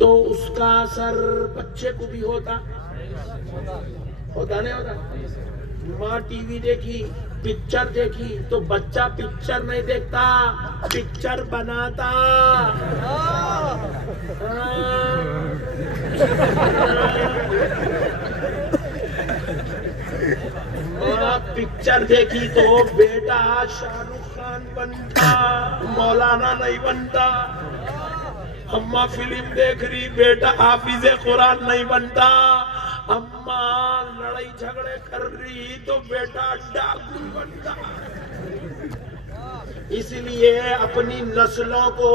तो उसका असर बच्चे को भी होता नहीं होता? माँ टीवी देखी, पिक्चर देखी, तो बच्चा पिक्चर नहीं देखता, पिक्चर बनाता। माँ पिक्चर देखी तो बेटा शाहरुख खान बनता, मौलाना नहीं बनता। अम्मा फिल्म देख रही, बेटा हाफिज कुरान नहीं बनता। अम्मा लड़ाई झगड़े कर रही तो बेटा डाकू बनता। इसलिए अपनी नस्लों को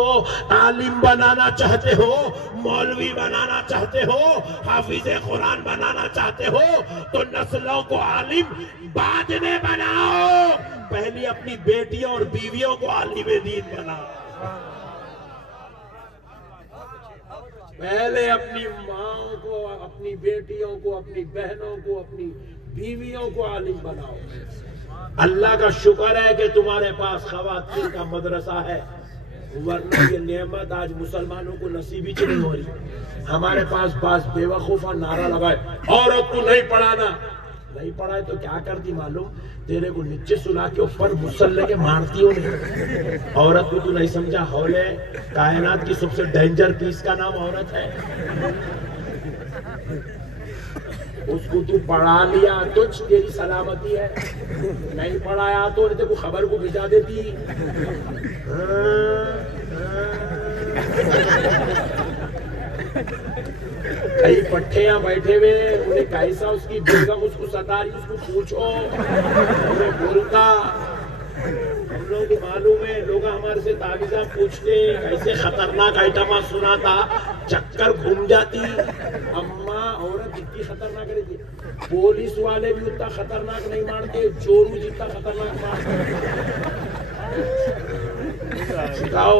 आलिम बनाना चाहते हो, मौलवी बनाना चाहते हो, हाफिज कुरान बनाना चाहते हो, तो नस्लों को आलिम बाद में बनाओ। पहले अपनी बेटियों और बीवियों को आलिम दीन बनाओ। पहले अपनी माओ को, अपनी बेटियों को, अपनी बहनों को, अपनी बीवियों को आलिम बनाओ। अल्लाह का शुक्र है कि तुम्हारे पास खवातीन का मदरसा है, वरना ये नेमत आज मुसलमानों को नसीबी नहीं हो रही। हमारे पास बेवकूफा नारा लगाए, औरत को नहीं पढ़ाना। नहीं पढ़ाए तो क्या करती मालूम? तेरे को नीचे सुला के ऊपर मुसल्ले के मारती हो। नहीं, औरत को तू नहीं समझा? हौले कायनात की सबसे डेंजर पीस का नाम औरत है। उसको तू पढ़ा लिया तो तेरी सलामती है, नहीं पढ़ाया तो तेरे को खबर को भिजा देती। कई पट्टे यहाँ बैठे हुए, उन्हें कैसा उसकी बेगम उसको सता रही, उसको पूछो, उन्हें बोलता। हम लोग मालूम है, लोग हमारे से तावीज़ा पूछते, कैसे खतरनाक आइटम सुनाता, चक्कर घूम जाती। अम्मा औरत इतनी खतरनाक रहती, पुलिस वाले भी उतना खतरनाक नहीं मारते, चोरू जितना खतरनाक मारते। सिखाओ,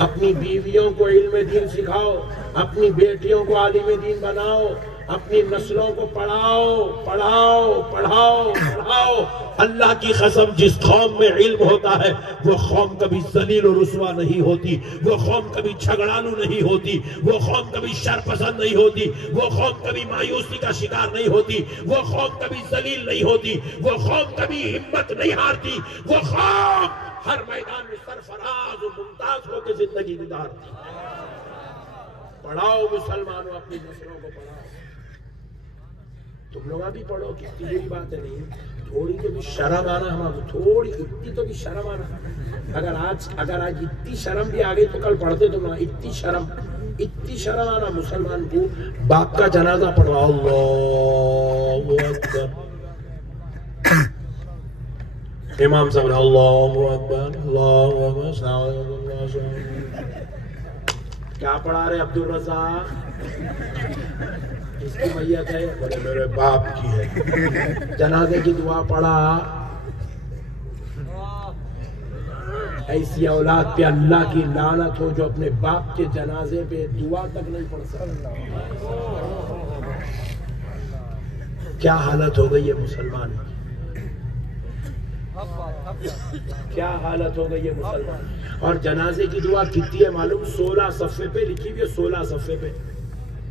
अपनी बीवियों को इल्म दीन सिखाओ, अपनी बेटियों को आलिम दीन बनाओ, अपनी नस्लों को पढ़ाओ पढ़ाओ पढ़ाओ पढ़ाओ। अल्लाह की कसम, जिस कौम में इल्म होता है वो कौम कभी जलील और रुस्वा नहीं होती, वो कौम कभी झगड़ालू नहीं होती, वो कौम कभी शरपसंद नहीं होती, वो कौम कभी मायूसी का शिकार नहीं होती, वो कौम कभी जलील नहीं होती, वो कौम कभी हिम्मत नहीं हारती, वो कौम हर मैदान में सरफराज और मुमताज होकर जिंदगी गुजारती। पढ़ाओ मुसलमानों, अपनी नस्लों को पढ़ाओ। तुम लोग अभी पढ़ो, कितनी बड़ी बात है। नहीं, थोड़ी तो भी शर्म आना, हमारे थोड़ी इतनी तो भी शर्म आना। अगर आज इतनी शर्म भी आ गई तो कल पढ़ते तुम लोग। इतनी शर्म आना मुसलमान को बाप का जनाजा पढ़वाओ। अल्लाहू अकबर, इमाम साहब अल्लाहू अकबर अल्लाहू अकबर। क्या पढ़ा रहे अब्दुल रज़ाक? किसकी मैयत है? बोले मेरे बाप की है। जनाजे की दुआ पढ़ा। ऐसी औलाद पे अल्लाह की लानत हो जो अपने बाप के जनाजे पे दुआ तक नहीं पढ़ सकता। क्या हालत हो गई है मुसलमान, क्या हालत हो गई है मुसलमान। और जनाजे की दुआ कितनी है मालूम? 16 सफ़े पे लिखी हुई है, 16 सफ़े पे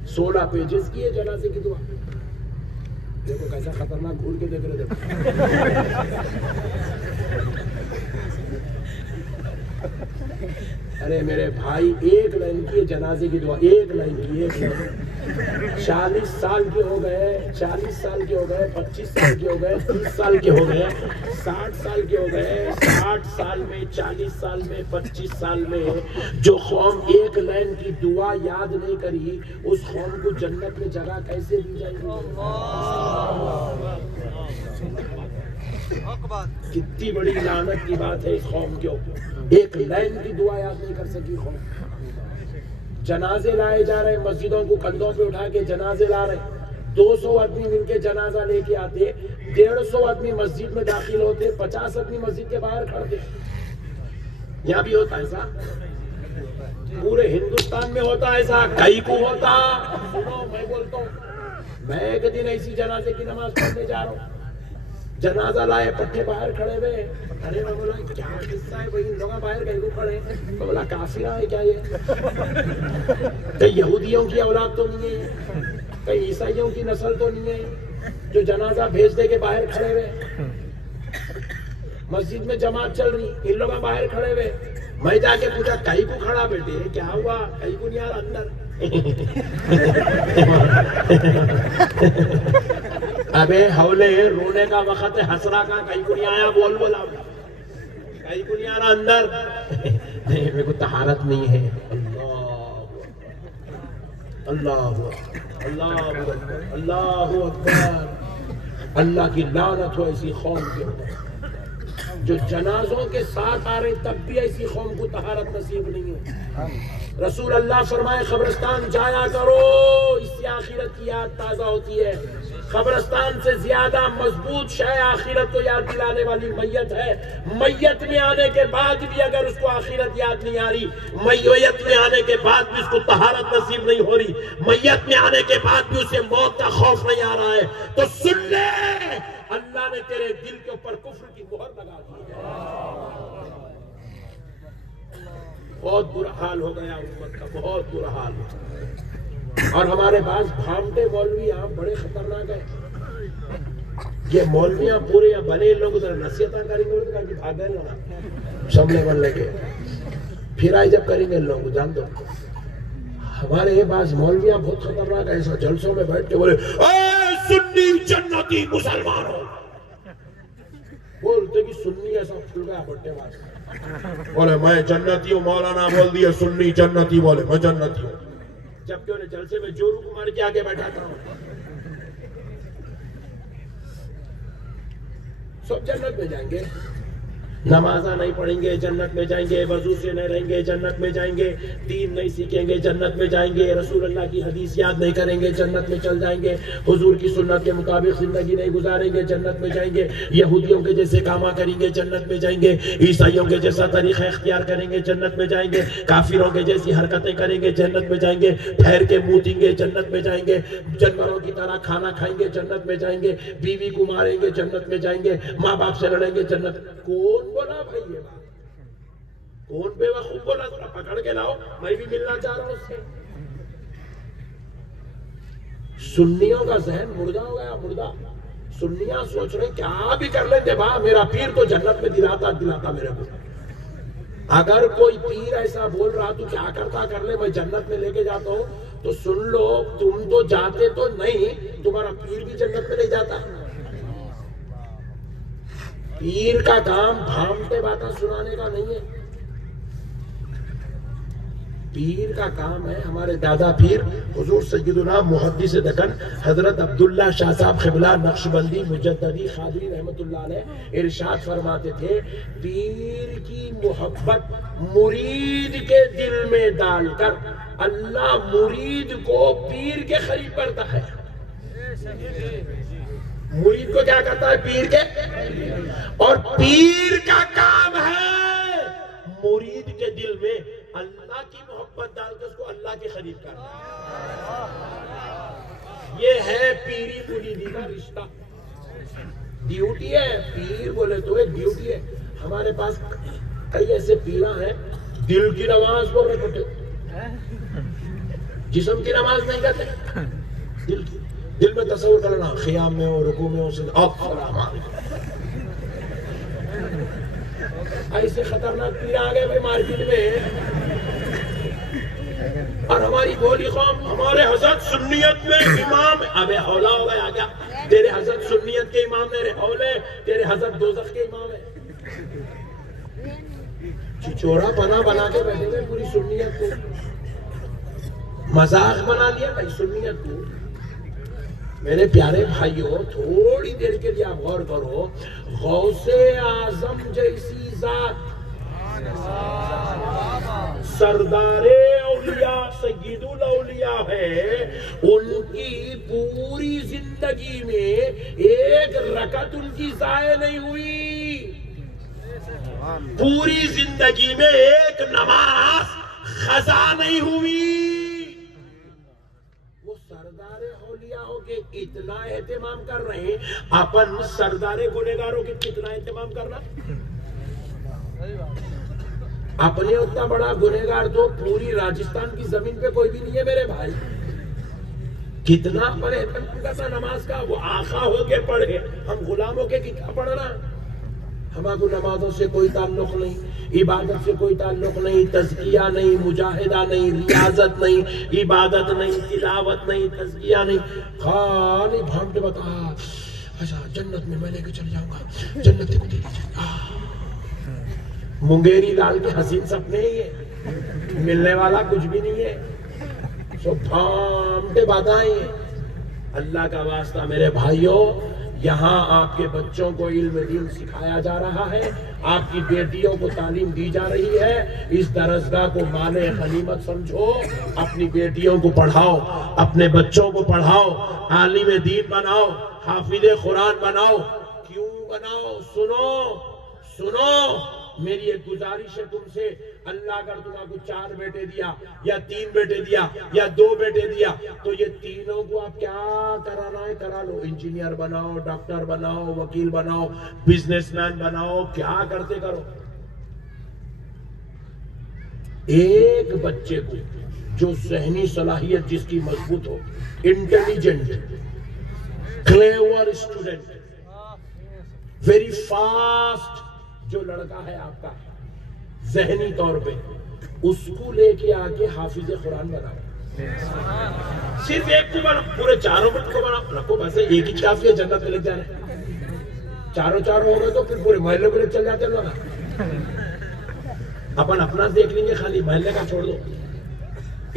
16 पेजेस की है जनाजे की दुआ। देखो कैसा खतरनाक घूर के देख रहे थे। अरे मेरे भाई, एक लाइन की जनाजे की दुआ, एक लाइन की, एक लाइन। 40 साल के हो गए, 40 साल के हो गए, 25 साल के हो गए, 30 साल के हो गए, 60 साल के हो गए, 60 साल में, 40 साल में, 25 साल में जो कौम एक लाइन की दुआ याद नहीं करी, उस कौम को जन्नत में जगह कैसे दी जाएगी? कितनी बड़ी लानत की बात है इस कौम के ऊपर। एक लाइन की दुआ याद नहीं कर सकी कौम। जनाजे लाए जा रहे, मस्जिदों को कंधों पे उठा के जनाजे ला रहे, 200 आदमी मिलके जनाजा लेके आते, 150 आदमी मस्जिद में दाखिल होते, 50 आदमी मस्जिद के बाहर खड़े। यहाँ भी होता है ऐसा, पूरे हिंदुस्तान में होता है ऐसा, कहीं को होता। सुनो, मैं बोलता हूँ, मैं एक दिन ऐसी जनाजे की नमाज पढ़ने जा रहा हूँ, जनाजा लाए, पट्टे बाहर खड़े हुए। अरे मैं बोला क्या किस्सा है भाई, इन लोग बाहर कहीं को खड़े हैं? तो बोला काफिरा है क्या ये? कहीं यहूदियों की औलाद तो नहीं है, कहीं ईसाइयों की नस्ल तो नहीं है जो जनाजा भेज दे के बाहर खड़े हुए। मस्जिद में जमात चल रही, इन लोग बाहर खड़े हुए। मैं जाके पूछा कहीं को खड़ा बेटे, क्या हुआ? कहीं को नहीं यार, अंदर। अबे हौले, रोने का वक्त है, हंसरा का कहीं को नहीं आया, बोल बोला कहीं को नहीं आ रहा अंदर। नहीं, मेरे को तहारत नहीं है। अल्लाह अल्लाह अल्लाह अकबर। अल्लाह की लानत हो ऐसी कौम के ऊपर जो जनाजों के साथ आ रहे, तब भी ऐसी कौम को तहारत नसीब नहीं है। रसूल अल्लाह फरमाए कब्रिस्तान जाया करो, इससे आखिरत की याद ताजा होती है। कब्रिस्तान से ज्यादा मजबूत शय आखिरत को याद दिलाने वाली मैयत है। मैयत में आने के बाद भी अगर उसको आखिरत याद नहीं आ रही, मैयत में आने के बाद भी उसको तहारत नसीब नहीं हो रही, मैयत में आने के बाद भी उसे मौत का खौफ नहीं आ रहा है, तो सुन ले, अल्लाह ने तेरे दिल के ऊपर कुफ्र की मोहर लगा दी है। बहुत बुरा हाल हो गया उम्मत का, बहुत बुरा हाल। और हमारे पास भामटे मौलवी यहाँ बड़े खतरनाक है। ये मौलवियाँ पूरे यहाँ बने लोग उधर नसीहत करेंगे, उधर भाग गए लोग सामने बन लेके, फिर आई जब करेंगे लोग, जान दो। हमारे ये पास मौलवियाँ बहुत खतरनाक है, ऐसा जलसों में बैठ के बोले सुन्नी जन्नती मुसलमानों, बोलते कि सुन्नी ऐसा फुल गया बट्टेबाज, बोले मैं जन्नती हूँ, मौलाना बोल दिया सुन्नी जन्नती, बोले मैं जन्नती हूँ, जबकि उन्हें जलसे में जोरू को मार के आगे बैठाता हूँ। सब जन्नत में जाएंगे, नमाजा नहीं पढ़ेंगे जन्नत में जाएंगे, वजू से नहीं रहेंगे जन्नत में जाएंगे, दीन नहीं सीखेंगे जन्नत में जाएंगे, रसूल अल्लाह की हदीस याद नहीं करेंगे जन्नत में चल जाएंगे, हुजूर की सुन्नत के मुताबिक जिंदगी नहीं गुजारेंगे जन्नत में जाएंगे, यहूदियों के जैसे कामा करेंगे जन्नत में जाएंगे, ईसाइयों के जैसा तरीका इख्तियार करेंगे जन्नत में जाएंगे, काफिरों के जैसी हरकतें करेंगे जन्नत में जाएंगे, ठहर के मूतेंगे जन्नत में जाएंगे, जानवरों की तरह खाना खाएंगे जन्नत में जाएंगे, बीवी को मारेंगे जन्नत में जाएंगे, माँ बाप से लड़ेंगे जन्नत। कौन बोला भाई ये बात? कौन बेवकूफ बोला? थोड़ा पकड़ के लाओ, मैं भी मिलना चाह रहा हूं उससे। सुन्नियों का जहन मुर्दा हो गया, मुर्दा। सुन्नियां सोच रहे क्या भी कर लेते बा, मेरा पीर तो जन्नत में दिलाता मेरे को। अगर कोई पीर ऐसा बोल रहा तू क्या करता कर ले, मैं जन्नत में लेके जाता हूं, तो सुन लो, तुम तो जाते तो नहीं, तुम्हारा पीर भी जन्नत में नहीं जाता। पीर का काम भामटे बातें सुनाने का नहीं है, पीर का काम है। हमारे दादा पीर हुजूर सय्यदुना मुहद्दिस दकन हजरत अब्दुल्ला शाह साहब क़िबला नक्शबंदी मुजद्ददी क़ादरी रहमतुल्लाह अलैह इरशाद फरमाते थे, पीर की मोहब्बत मुरीद के दिल में डालकर अल्लाह मुरीद को पीर के करीब करता है। मुरीद को क्या करता है? पीर के। और पीर का काम है मुरीद के दिल में अल्लाह की मोहब्बत डालकर उसको अल्लाह के करीब करना। ये है पीरी मुरीदी का रिश्ता, ड्यूटी है। पीर बोले तो एक ड्यूटी है। हमारे पास कई ऐसे पीरा हैं, दिल की नमाज बोल रहे, जिस्म की नमाज नहीं करते, दिल की। दिल में तस्वीर करना, खियाम में हो, रुकू में हो, ऐसे खतरनाक पीर आ गए भाई मार्केट में। और हमारी बोली कौम, हमारे हजरत सुन्नियत में इमाम, अबे हौला हो गया क्या? तेरे हजरत सुन्नियत के इमाम मेरे हौले, तेरे हजरत दोज़ख के इमाम है। चिचोरा बना के बैठे हुए पूरी सुन्नियत को, मजाक बना लिया भाई सुन्नियत को। मेरे प्यारे भाइयों, थोड़ी देर के लिए आप गौर करो, गौसे आजम जैसी जात, सरदारे औलिया सय्यदुल औलिया है, उनकी पूरी जिंदगी में एक रकत उनकी जाया नहीं हुई। पूरी जिंदगी में एक नमाज खजा नहीं हुई। वो सरदारे औलिया हो के इतना एहतमाम कर रहे हैं, अपन सरदारे गुनेगारों के कितना एहतमाम करना। अपने उतना बड़ा गुनेगार तो पूरी राजस्थान की जमीन पे कोई भी नहीं है मेरे भाई। कितना पर एहतमाम करना नमाज का। वो आका होके पढ़े, हम गुलामों के कितना पढ़ना। हमारे नमाजों से कोई ताल्लुक नहीं, इबादत से कोई ताल्लुक नहीं, तज़किया नहीं, मुजाहिदा नहीं, रियाजत नहीं, इबादत नहीं, तिलावत नहीं, तज़किया नहीं, खाली भांट बता। अच्छा जन्नत में मैं लेके चल जाऊंगा, जन्नत को दे दीजिए। मुंगेरी लाल के हसीन सपने ही है, मिलने वाला कुछ भी नहीं है, सब भांटे बाधाएं। अल्लाह का वास्ता मेरे भाइयों, यहाँ आपके बच्चों को इल्म दीन सिखाया जा रहा है, आपकी बेटियों को तालीम दी जा रही है। इस दरसगाह को माने गनीमत समझो, अपनी बेटियों को पढ़ाओ, अपने बच्चों को पढ़ाओ, आलिम दीन बनाओ, हाफिज़े कुरान बनाओ। क्यों बनाओ? सुनो मेरी एक गुजारिश है तुमसे, अल्लाह अगर तुमको 4 बेटे दिया या 3 बेटे दिया या 2 बेटे दिया, तो ये तीनों को आप क्या कराना है करा लो। इंजीनियर बनाओ, डॉक्टर बनाओ, वकील बनाओ, बिजनेसमैन बनाओ, क्या करते करो। एक बच्चे को जो ज़हनी सलाहियत जिसकी मजबूत हो, intelligent, clever student, very fast जो लड़का है आपका ज़हनी तौर पे, उसको लेके आके हाफिज़े कुरान बनाओ। सिर्फ एक को बनाओ, पूरे चारों को बनाओ रखो, बस एक ही काफी है जन्नत में ले जाने। चारों हो गए तो फिर पूरे मोहल्ले को ले चल जाते लोग। अपन अपना देख लेंगे, खाली मोहल्ले का छोड़ दो।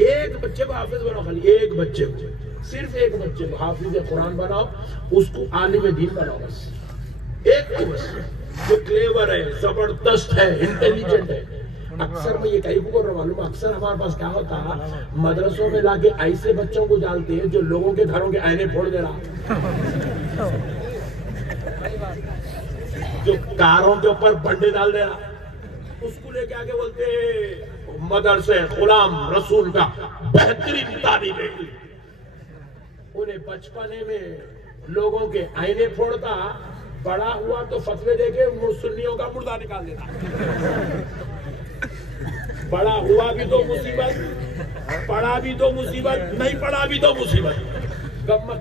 एक बच्चे को हाफिज बनाओ, खाली एक बच्चे को, सिर्फ एक बच्चे को हाफिज़े कुरान बनाओ, उसको आलिम दीन बनाओ। बस एक को, बस जो क्लेवर है, जबरदस्त है, इंटेलिजेंट है। अक्सर मैं ये कहीं को मालूम, अक्सर हमारे पास क्या होता है, मदरसों में लाके ऐसे बच्चों को डालते हैं जो लोगों के घरों के आईने फोड़ दे रहा, जो कारों के ऊपर बंडे डाल दे रहा, उसको लेके आके बोलते मदरसे गुलाम रसूल का बेहतरीन तालीम है। उन्हें बचपने में लोगों के आईने फोड़ता, बड़ा हुआ तो फतवे देके सुन्नियों का मुर्दा निकाल देता। बड़ा हुआ भी तो मुसीबत, पढ़ा भी तो मुसीबत, नहीं पढ़ा भी तो मुसीबत। गम्मत।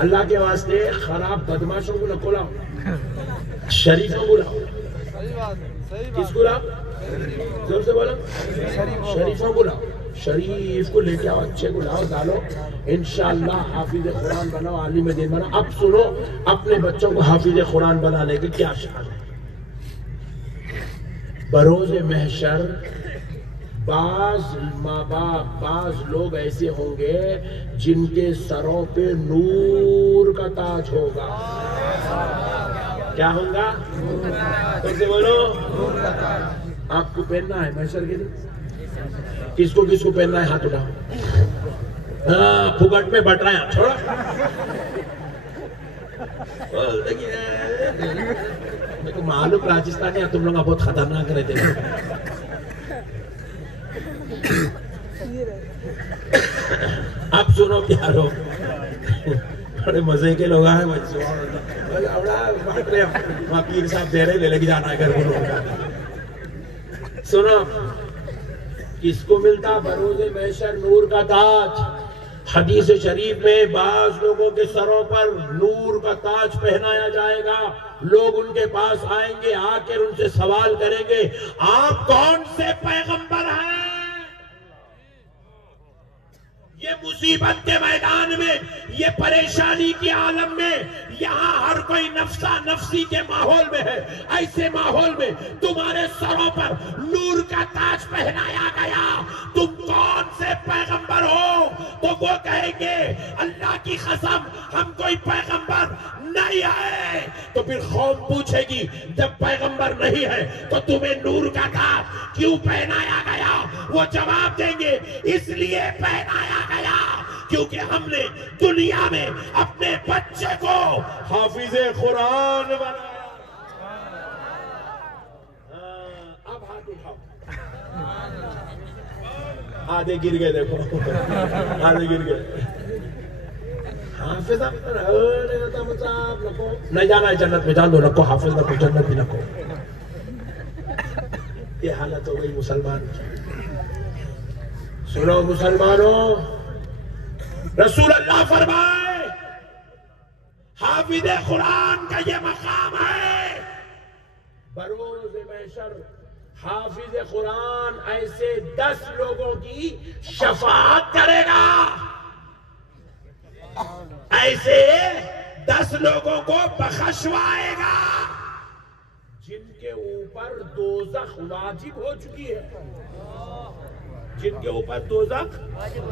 अल्लाह के वास्ते खराब बदमाशों को न बुलाओ, शरीफों को लाओ। किसको लाओ? जोर से बोलो। शरीफों को लाओ, शरीफ को लेके आओ, अच्छे को लाओ, डालो, इंशाअल्लाह हाफिज़े कुरान बनाओ, आलिम दीन बनाओ। अब सुनो, अपने बच्चों को हाफिज़े कुरान बनाने की क्या शान है। बरोज़े महशर बाज माँ बाप, बाज लोग ऐसे होंगे जिनके सरों पे नूर का ताज होगा। क्या होगा? कैसे बोलो? आपको पहनना है महशर के दिन? किसको किसको पहनना है? हाथ उठाओ। हाँ, फुकट में बट रहे हैं, छोड़ो। मेरे को मालूम राजस्थानी तुम लोग बहुत खतरनाक रहते हैं। अब सुनो प्यारो, बड़े मजे के लोग हैं। वकील साहब दे रहे, ले लेके जाना है घर को। सुनो, किसको मिलता बरोज़े महशर नूर का ताज? हदीस शरीफ में बाज लोगों के सरों पर नूर का ताज पहनाया जाएगा। लोग उनके पास आएंगे, आकर उनसे सवाल करेंगे, आप कौन से पैगंबर हैं? ये मुसीबत के मैदान में, ये परेशानी के आलम में, यहाँ हर कोई नफ्सा नफ्सी के माहौल में है। ऐसे माहौल में तुम्हारे सरों पर नूर का ताज पहनाया गया, तुम कौन से पैगंबर हो? तो वो कहेंगे, अल्लाह की कसम हम कोई पैगंबर नहीं है। तो फिर कौम पूछेगी, जब पैगंबर नहीं है तो तुम्हें नूर का ताज क्यों पहनाया गया? वो जवाब देंगे, इसलिए पहनाया गया क्योंकि हमने दुनिया में अपने बच्चे को हाफिज़े कुरान बनाया। अब हाथ उठाओ। आधे गिर गए, देखो आधे गिर गए। हाफिज नहीं जाना है जन्नत में, जान दो, नको हाफिज नको, जन्नत भी नको। ये हालत हो गई मुसलमान। सुनो मुसलमानों, रसूल अल्लाह फरमाए, हाफिज कुरान का ये मकाम है। बरोज महशर हाफिज कुरान ऐसे 10 लोगों की शफाअत करेगा, ऐसे 10 लोगों को बख्शवाएगा जिनके ऊपर दोज़ख वाजिब हो चुकी है, जिनके ऊपर दोज़ख वाजिब।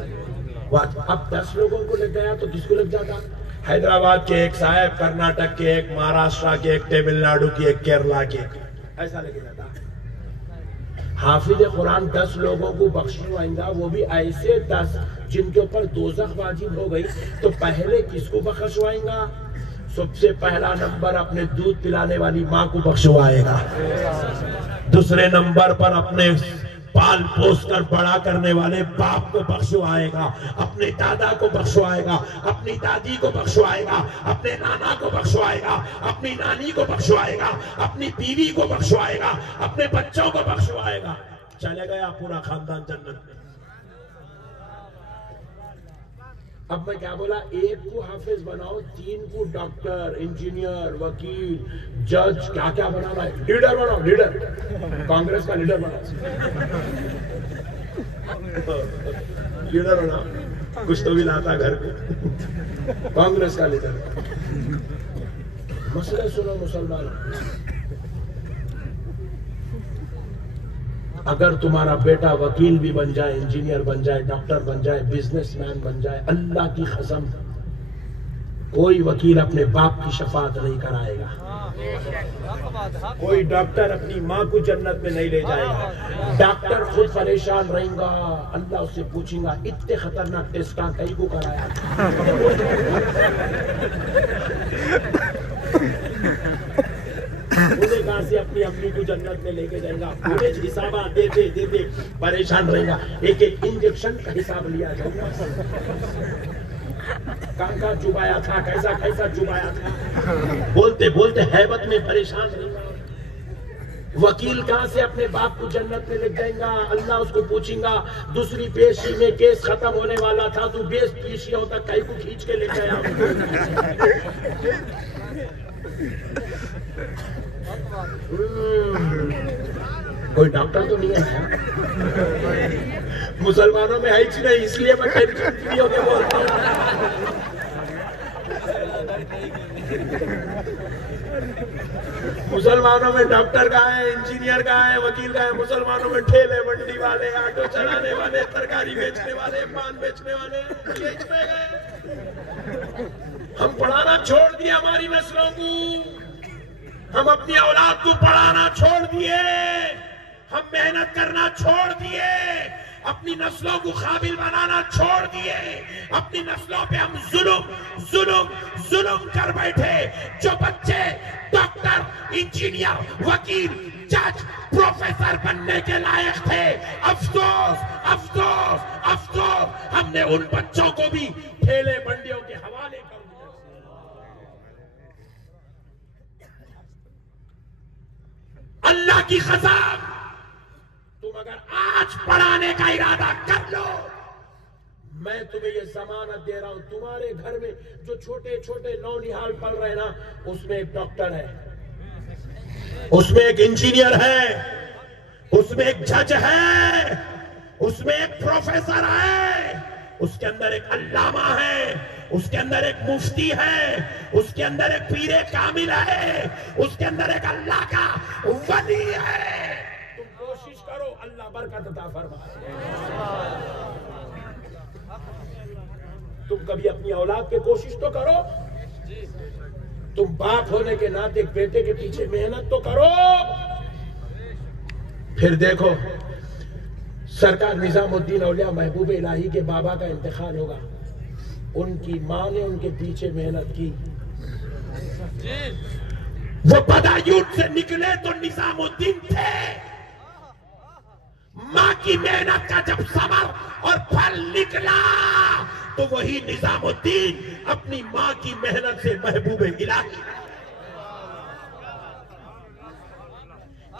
अब 10 लोगों को लग गया तो किसको लग जाता? हैदराबाद के एक साहब, कर्नाटक के एक, महाराष्ट्र के एक, तमिलनाडु की एक, केरला के एक, ऐसा लगे जाता। हाफिज कुरान 10 लोगों को बख्शवाएगा, वो भी ऐसे 10 जिनके ऊपर दोज़ख वाजिब हो गई। तो पहले किसको बख्शवाएगा? सबसे पहला नंबर अपने दूध पिलाने वाली माँ को बख्शवाएगा। दूसरे नंबर पर अपने पाल पोस कर बड़ा करने वाले बाप को बख्शवाएगा, अपने दादा को बख्शवाएगा, अपनी दादी को बख्शवाएगा, अपने नाना को बख्शवाएगा, अपनी नानी को बख्शवाएगा, अपनी बीवी को बख्शवाएगा, अपने बच्चों को बख्शवाएगा। चले गया पूरा खानदान जन्नत में। अब मैं क्या बोला? एक को हाफिज बनाओ, 3 को डॉक्टर, इंजीनियर, वकील, जज, क्या क्या बनाना है, लीडर बनाओ, लीडर, कांग्रेस का लीडर बनाओ, लीडर बनाओ, कुछ तो भी लाता घर को, कांग्रेस का लीडर। मसले सुनो मुसलमान, अगर तुम्हारा बेटा वकील भी बन जाए, इंजीनियर बन जाए, डॉक्टर बन जाए, बिजनेसमैन बन जाए, अल्लाह की कसम कोई वकील अपने बाप की शफाअत नहीं कराएगा, कोई डॉक्टर अपनी माँ को जन्नत में नहीं ले जाएगा। डॉक्टर खुद परेशान रहेगा, अल्लाह उससे पूछेगा, इतने खतरनाक टेस्ट कहीं को कराया? उन्हें कहां से अपनी अम्मी को जन्नत में लेके जाएगा? उन्हें हिसाब देते देते परेशान रहेगा, एक एक इंजेक्शन का हिसाब लिया जाएगा, कहाँ चुबाया था, कैसा कैसा चुबाया था, बोलते बोलते हैबत में परेशान रहेगा। वकील कहां से अपने बाप को जन्नत में ले जाएगा? अल्लाह उसको पूछेगा, दूसरी पेशी में केस खत्म होने वाला था, तू 20 पेशियों तक कहीं को खींच के ले गया। कोई डॉक्टर तो नहीं है मुसलमानों में, है ही नहीं, इसलिए मैं टेलीविजन के बोलता हूँ। मुसलमानों में डॉक्टर का है, इंजीनियर का है, वकील का है। मुसलमानों में ठेले मंडी वाले, ऑटो चलाने वाले, तरकारी बेचने वाले, पान बेचने वाले, ये इसमें गए। हम पढ़ाना छोड़ दिए हमारी नस्लों को, हम अपनी औलाद को पढ़ाना छोड़ दिए, हम मेहनत करना छोड़ दिए, अपनी नस्लों को काबिल बनाना छोड़ दिए, अपनी नस्लों पे हम जुल्म जुल्म जुल्म कर बैठे। जो बच्चे डॉक्टर, इंजीनियर, वकील, जज, प्रोफेसर बनने के लायक थे, अफसोस अफसोस अफसोस, हमने उन बच्चों को भी ठेले मंडियों के हवाले कर दिया। अल्लाह की कसम, तुम अगर आज पढ़ाने का इरादा कर लो, मैं तुम्हें ये जमानत दे रहा हूं, तुम्हारे घर में जो छोटे छोटे नौनिहाल पल रहे ना, उसमें एक डॉक्टर है, उसमें एक इंजीनियर है, उसमें एक जज है, उसमें एक प्रोफेसर है, उसके अंदर एक अल्लामा है, उसके अंदर एक मुफ्ती है, उसके अंदर एक पीरे कामिल है, उसके अंदर एक अल्लाह का वली है। तुम कोशिश करो, अल्लाह बरकत अता फरमाए। तुम कभी अपनी औलाद पे कोशिश तो करो, तुम बाप होने के नाते एक बेटे के पीछे मेहनत तो करो। फिर देखो, सरकार निजामुद्दीन औलिया महबूब इलाही के बाबा का इंतकाल होगा, उनकी माँ ने उनके पीछे मेहनत की। वो बदायूं से निकले तो निजामुद्दीन थे। माँ की मेहनत का जब समर और फल निकला तो वही निजामुद्दीन अपनी माँ की मेहनत से महबूब इलाही।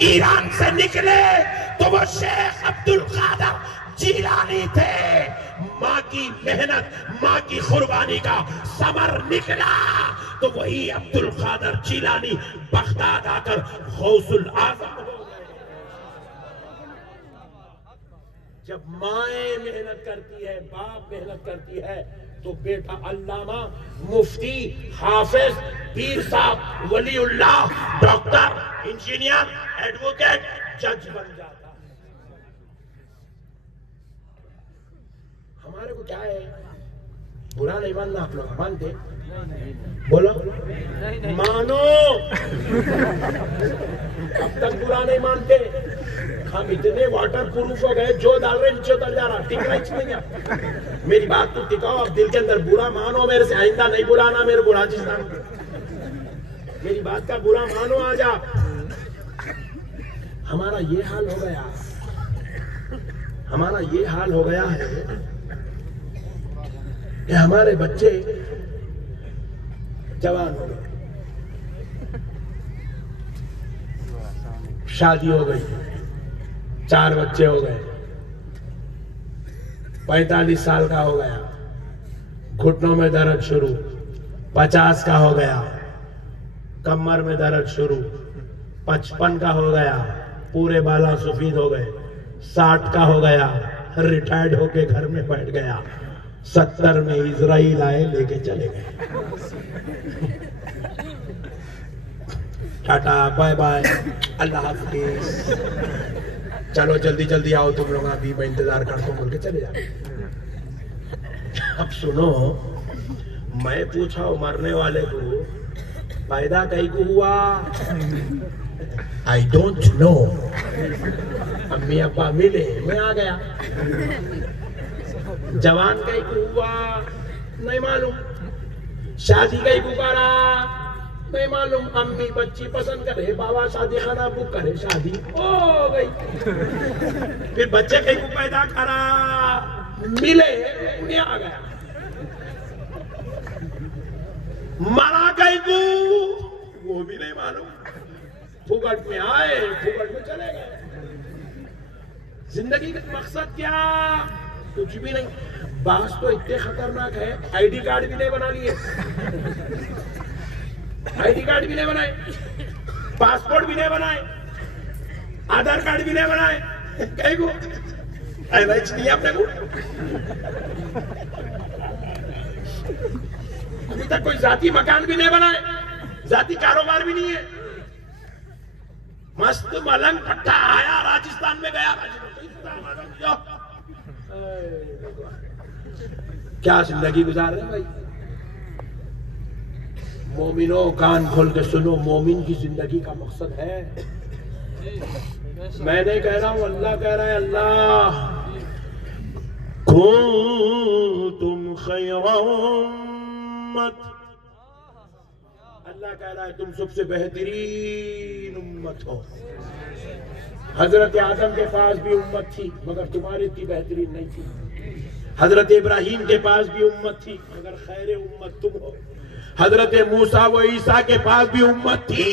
ईरान से निकले तो वो शेख अब्दुल कादर जिलानी थे। माँ की मेहनत, माँ की कुर्बानी का समर निकला तो वही अब्दुल कादर जिलानी बगदाद आकर गौसुल आजम हो गए। जब माएँ मेहनत करती है, बाप मेहनत करती है, तो बेटा अल्लामा, मुफ्ती, हाफिज, पीर साहब, वलीउल्लाह, डॉक्टर, इंजीनियर, एडवोकेट, जज बन जाता है। हमारे को क्या है, बुरा नहीं मानना। आप लोग मानते? बोलो मानो। अब तक बुरा नहीं मानते। हम इतने वाटर प्रूफ हो गए, जो डाल रहे नीचे उतर जा रहा, टिकना नहीं गया। मेरी बात तो टिकाओ, अब दिल के अंदर बुरा मानो, मेरे से आइंदा नहीं बुलाना मेरे को राजस्थान में। मेरी बात का बुरा मानो, आ जा। हमारा ये हाल हो गया, हमारा ये हाल हो गया है कि हमारे बच्चे जवान हो गए, शादी हो गई, 4 बच्चे हो गए, 45 साल का हो गया, घुटनों में दर्द शुरू, 50 का हो गया, कमर में दर्द शुरू, 55 का हो गया, पूरे बाला सफेद हो गए, 60 का हो गया, रिटायर्ड होके घर में बैठ गया, 70 में इजराइल आए, लेके चले गए। टाटा बाय बाय, अल्लाह हाफिज, चलो जल्दी जल्दी आओ तुम लोग, अभी मैं इंतजार करता हूँ बोल के चले जाओ। अब सुनो, मैं पूछा हूँ मरने वाले को, पैदा कहीं को हुआ? I don't know. अम्मी अब्बा मिले, मैं आ गया। जवान कहीं को हुआ? नहीं मालूम। शादी कहीं को करा? नहीं मालूम। अम्मी बच्ची पसंद करे, बाबा शादी खाना बुक करे, शादी हो गई। फिर बच्चे कहीं को पैदा करा, मिले, उन्हें आ गया। मरा कहीं को, वो भी नहीं मालूम। फुकट में आए, फुकट में चले गए। जिंदगी का मकसद क्या? कुछ भी नहीं। बास तो इतने खतरनाक है, आईडी कार्ड भी नहीं बना लिए, आईडी कार्ड भी नहीं बनाए, पासपोर्ट भी नहीं बनाए, आधार कार्ड भी नहीं बनाए। कहीं को एलआईसी नहीं अपने को। अभी तक कोई जाती मकान भी नहीं बनाए, जाती कारोबार भी नहीं है। मस्त मलंग पट्टा आया, राजस्थान में गया, क्या जिंदगी गुजार रहे हैं भाई। मोमिनो कान खोल के सुनो, मोमिन की जिंदगी का मकसद है, मैं नहीं कह रहा हूं, अल्लाह कह रहा है। अल्लाह कुंतुम खैरा उम्मत, अल्लाह कह रहा है तुम सबसे बेहतरीन उम्मत हो। हजरत आदम के पास भी उम्मत थी, मगर तुम्हारी इतनी बेहतरीन नहीं थी। हजरत इब्राहिम के पास भी उम्मत थी, मगर खैर उम्मत तुम हो। हजरत मूसा व ईसा के पास भी उम्मत थी,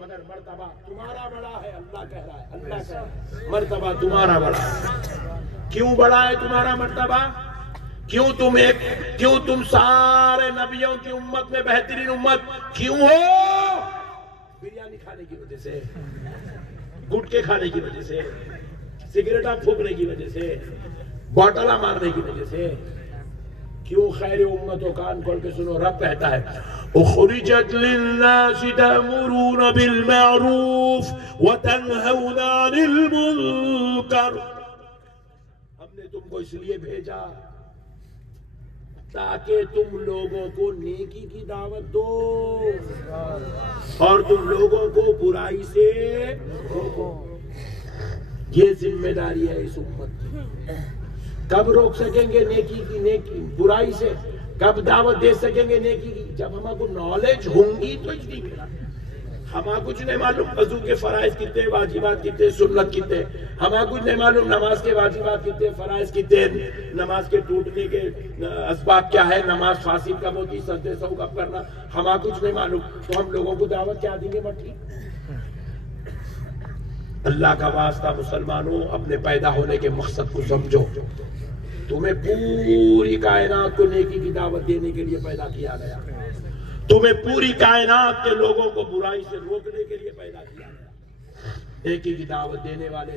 मगर मर्तबा तुम्हारा बड़ा है। अल्लाह कह रहा है, अल्लाह कह रहा है मर्तबा तुम्हारा बड़ा है। क्यों बड़ा है तुम्हारा मर्तबा? क्यों तुम सारे नबियों की उम्मत में बेहतरीन उम्मत क्यों हो? बिरयानी खाने की वजह से, गुटके खाने की वजह से, सिगरेटा फूकने की वजह से, बॉटला मारने की वजह से क्यों? खैर उम्मत हो, कान खोल के सुनो, रब कहता है उखरिजत लिन्नासि तअमुरूना बिल मारूफ व तनहौना अनिल मुनकर। हमने तुमको इसलिए भेजा ताकि तुम लोगों को नेकी की दावत दो और तुम लोगों को बुराई से रोको। ये जिम्मेदारी है इस उम्मत की। कब रोक सकेंगे नेकी बुराई से? कब दावत दे सकेंगे नेकी की? जब हमको नॉलेज होंगी तो इसकी हमारा कुछ नहीं मालूम वजू के फराइज कितने, वाजिबात कितने, सुन्नत कितने, हमारा कुछ नहीं मालूम नमाज के वाजिबात कितने, फराइज कितने, नमाज के टूटने के असबाब क्या है, नमाज फासिल कब होती, सजदे सौ कब करना, हमारा कुछ नहीं मालूम, तो हम लोगों को दावत क्या देंगे? मट्टी। अल्लाह का वास्ता मुसलमानों, अपने पैदा होने के मकसद को समझो। तुम्हें पूरी कायनात को नेकी की दावत देने के लिए पैदा किया गया। तुम्हें पूरी कायनात के लोगों को बुराई से रोकने के लिए पैदा किया गया। नेकी की दावत देने वाले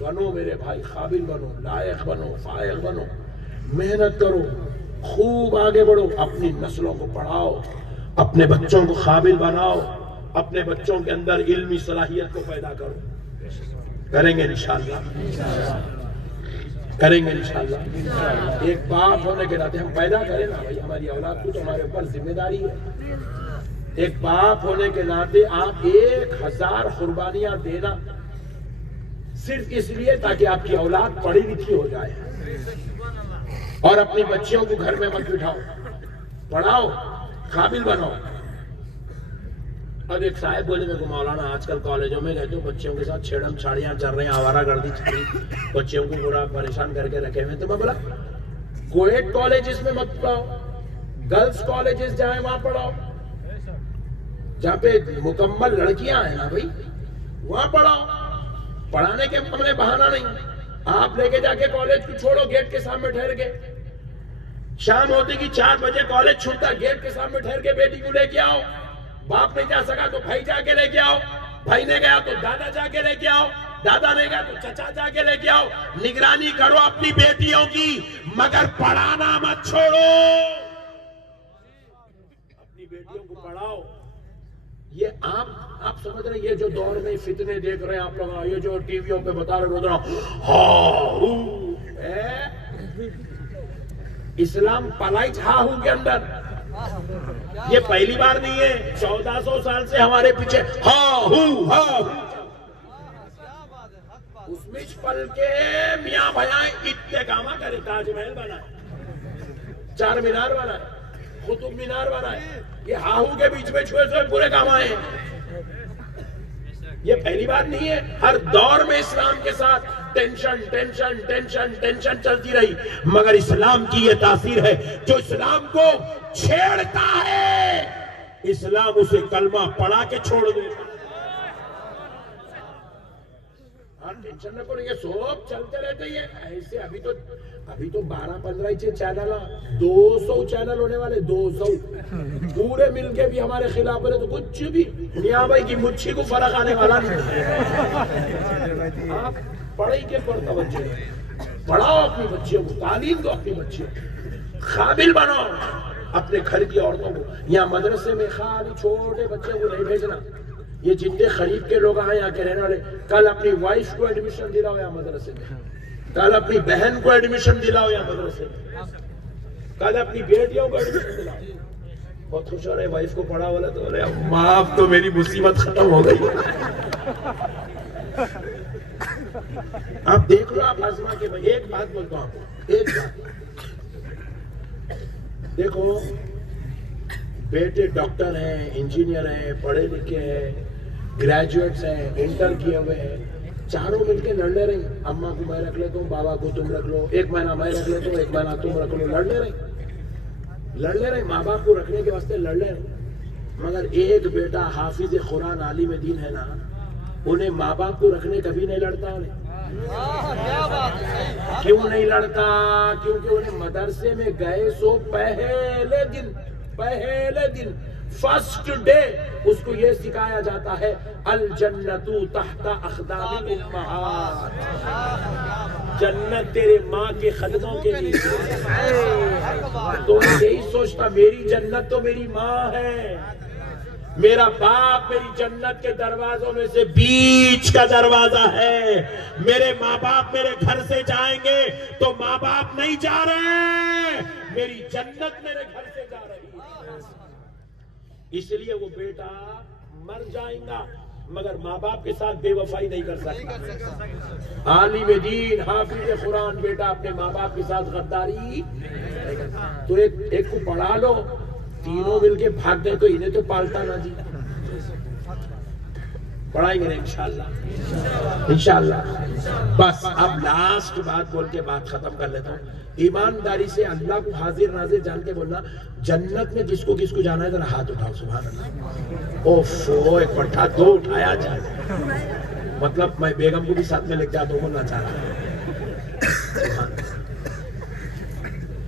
बनो मेरे भाई, काबिल बनो, लायक बनो, फायक बनो, मेहनत करो, खूब आगे बढ़ो, अपनी नस्लों को पढ़ाओ, अपने बच्चों को काबिल बनाओ, अपने बच्चों के अंदर इल्मी सलाहियत को पैदा करो। करेंगे इंशाअल्लाह, करेंगे इंशाअल्लाह। एक बाप होने के नाते हम पैदा करें ना भाई, हमारी औलाद को तो हमारे ऊपर जिम्मेदारी है। एक बाप होने के नाते आप 1000 कुर्बानियां देना सिर्फ इसलिए ताकि आपकी औलाद पढ़ी लिखी हो जाए। और अपनी बच्चियों को घर में मत बिठाओ, पढ़ाओ, काबिल बनाओ। अब एक साहब बोले मेरे को, मौलाना आजकल कॉलेजों में रहते हो, बच्चियों के साथ छेड़म छाड़ियां चल रही हैं, आवारागर्दी चल रही, बच्चियों को पूरा परेशान करके रखे हुए। तो मैं बोला कोएड कॉलेजेस में मत पढ़ाओ, गर्ल्स कॉलेजेस जाए वहां पढ़ाओ, जहाँ पे मुकम्मल लड़कियां हैं ना भाई, वहां पढ़ाओ। पढ़ाने के मामले बहाना नहीं, आप लेके जाके कॉलेज को छोड़ो, गेट के सामने ठहर के, शाम होती कि 4 बजे कॉलेज छूटता, गेट के सामने ठहर के बेटी को लेके आओ। बाप नहीं जा सका तो भाई जाके लेके आओ, भाई ने गया तो दादा जाके लेके आओ, दादा ने गया तो चचा जाके लेके आओ। निगरानी करो अपनी बेटियों की, मगर पढ़ाना मत छोड़ो। अपनी बेटियों को पढ़ाओ। ये आप समझ रहे, ये जो दौर में फितने देख रहे हैं आप लोग, ये जो टीवियों पे बता रहे इस्लाम पलाइट हाहू के अंदर, ये पहली बार नहीं है, 1400 साल से हमारे पीछे उसमें पल के मियाँ भैया इतने कामा करे, ताजमहल बनाए, 4 मीनार बनाए, कुतुब मीनार बनाए, ये हाहू के बीच में छुए छुए पूरे काम आए। ये पहली बार नहीं है, हर दौर में इस्लाम के साथ टेंशन टेंशन टेंशन टेंशन चलती रही, मगर इस्लाम की ये तासीर है, जो इस्लाम को छेड़ता है इस्लाम उसे कलमा पढ़ा के छोड़ देता। टेंशन न करो, ये सब चलते रहते हैं ऐसे। अभी तो 12-15 चैनल, 200 चैनल होने वाले, 200 पूरे मिलके भी हमारे खिलाफ बोले तो कुछ भी मियां भाई की मुच्छी को फर्क आने वाला नहीं। आप पढ़ाई के पर तवज्जो पढ़ाओ, अपनी बच्चियों को तालीम दो, अपनी बच्चियों काबिल बनाओ। अपने घर की औरतों को यहाँ मदरसे में खाली छोटे बच्चों को नहीं भेजना। ये जितने खरीद के लोग आए यहाँ के रहने वाले, कल अपनी वाइफ को एडमिशन दिलाओ यहाँ मदरसे में, कल अपनी बहन को एडमिशन दिलाओ यहाँ मदरसे में, कल अपनी बेटियों को एडमिशन दिलाओ। बहुत खुश हो रहे, वाइफ को पढ़ा वाला तो बोले माफ, तो मेरी मुसीबत खत्म हो गई। आप देख लो, आप आजमा के। मैं एक बात बोलता हूँ आपको, एक बात देखो, बेटे डॉक्टर हैं, इंजीनियर हैं, पढ़े लिखे हैं, ग्रेजुएट्स हैं, इंटर किए हुए हैं, चारों मिलके लड़ ले रही। अम्मा को मैं रख लेता हूँ, बाबा को तुम रख लो, 1 महीना मैं रख लेता हूँ, 1 महीना तुम रख लो, लड़ ले रही। माँ बाप को रखने के वास्ते लड़ ले रही। मगर एक बेटा हाफिज कुरान आलिम दीन है ना, उन्हें माँ बाप को रखने कभी नहीं लड़ता। क्या बात है, सही बात। क्यों नहीं लड़ता? क्योंकि उन्हें मदरसे में गए सो पहले दिन फर्स्ट डे उसको ये सिखाया जाता है अल जन्नतु तहता अखदामी उम्महात, जन्नत तेरे माँ के कदमों के नीचे। तो यही सोचता मेरी जन्नत तो मेरी माँ है, मेरा बाप मेरी जन्नत के दरवाजों में से बीच का दरवाजा है। मेरे माँ बाप मेरे घर से जाएंगे तो माँ बाप नहीं जा रहे, मेरी जन्नत मेरे घर से जा रही है। इसलिए वो बेटा मर जाएगा मगर माँ बाप के साथ बेवफाई नहीं कर सकता। आलिम दीन हाफिज कुरान बेटा अपने माँ बाप के साथ गद्दारी तो एक को पढ़ा लो, तीनों मिलके भाग गए तो इन्हें तो पालता ना जी। पढ़ाएंगे इंशाल्लाह। बस अब लास्ट बात बोल के बात खत्म कर लेता हूँ। ईमानदारी से अल्लाह को हाजिर नाजिर जान के बोलना, जन्नत में किसको किसको जाना है जरा हाथ उठाओ। सुभान अल्लाह। ओफो एक पट्टा दो उठाया जाए, मतलब मैं बेगम को भी साथ में लेके जाता हूँ, बोलना चाह रहा।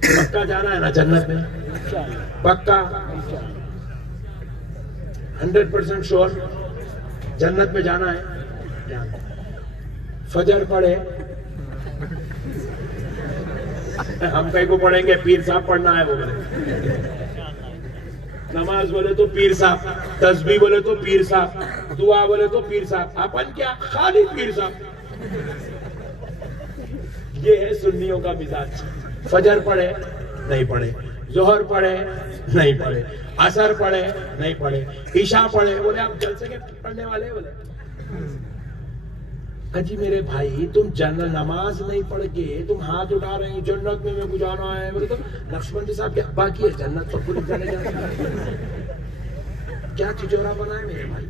पक्का जाना है ना जन्नत में? पक्का 100% श्योर जन्नत में जाना है। फजर पढ़े, हम कहीं को पढ़ेंगे, पीर साहब पढ़ना है वो बोले, नमाज बोले तो पीर साहब, तस्बीह बोले तो पीर साहब, दुआ बोले तो पीर साहब, अपन क्या खाली पीर साहब। ये है सुन्नियों का मिजाज। फजर पढ़े नहीं पढ़े, जोहर पढ़े नहीं पढ़े, असर पढ़े नहीं पढ़े, ईशा पढ़े, बोले आप जलसे के पढ़ने वाले बोले। अजी मेरे भाई तुम जनरल नमाज नहीं पढ़ के तुम हाथ उठा रहे हैं जन्नत में मेरे को जाना है, बोले तो लक्ष्मण साहब क्या बाकी है, जन्नत तो पूरी जाने जाना। क्या चिचोरा बना है मेरे भाई।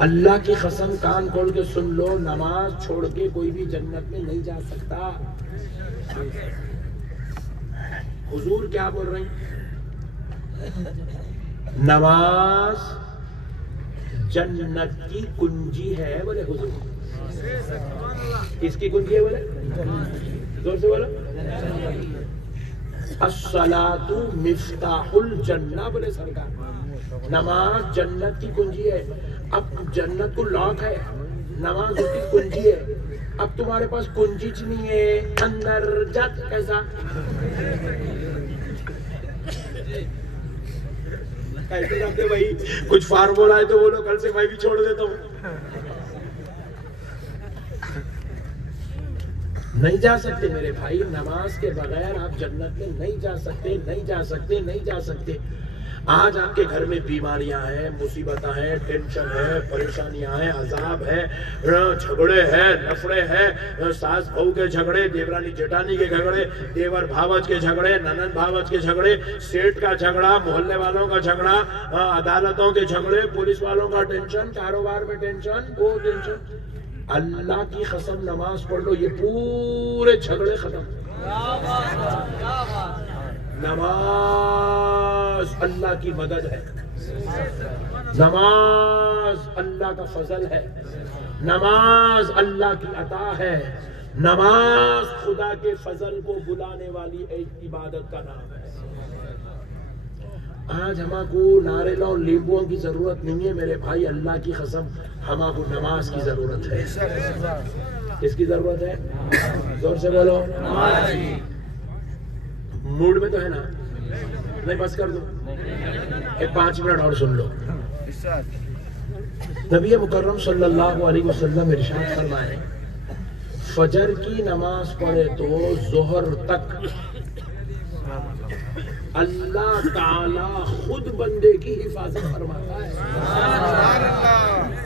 अल्लाह की कसम कान खोल के सुन लो, नमाज छोड़ के कोई भी जन्नत में नहीं जा सकता। हुजूर क्या बोल रहे हैं? नमाज जन्नत की कुंजी है बोले हुजूर। किसकी कुंजी है बोले? जोर से बोलो। अस्सलातु मिफ्ताहुल जन्नह बोले सरकार। नमाज जन्नत की कुंजी है। अब जन्नत को लॉक है, नमाज उसकी कुंजी है। अब तुम्हारे पास कुंजी नहीं है, अंदर जात कैसा? कैसे जाते भाई? कुछ फार्मूला है तो बोलो, कल से मैं भी छोड़ देता हूँ। नहीं जा सकते मेरे भाई, नमाज के बगैर आप जन्नत में नहीं जा सकते, नहीं जा सकते, नहीं जा सकते। आज आपके घर में बीमारियां हैं, मुसीबत हैं, टेंशन है, परेशानियां हैं, अजाब है, झगड़े हैं, नफड़े हैं, सास बहू के झगड़े, देवरानी जेठानी के झगड़े, देवर भावज के झगड़े, ननद भावज के झगड़े, सेठ का झगड़ा, मोहल्ले वालों का झगड़ा, अदालतों के झगड़े, पुलिस वालों का टेंशन, कारोबार में टेंशन, वो टेंशन। अल्लाह की कसम नमाज पढ़ लो, ये पूरे झगड़े खत्म। नमाज अल्लाह की मदद है, नमाज अल्लाह का फजल है, नमाज अल्लाह की अता है, नमाज खुदा के फजल को बुलाने वाली एक इबादत का नाम है। आज हमको नारेल और नींबुओं की जरूरत नहीं है मेरे भाई, अल्लाह की कसम हमको नमाज की जरूरत है। किसकी जरूरत है? जोर से बोलो। मूड में तो है ना? नहीं बस कर दो, एक 5 मिनट और सुन लो। नबी मुकर्रम सल्लल्लाहु अलैहि वसल्लम इरशाद फरमाए, फजर की नमाज पढ़े तो जोहर तक अल्लाह ताला खुद बंदे की हिफाजत फरमाता है।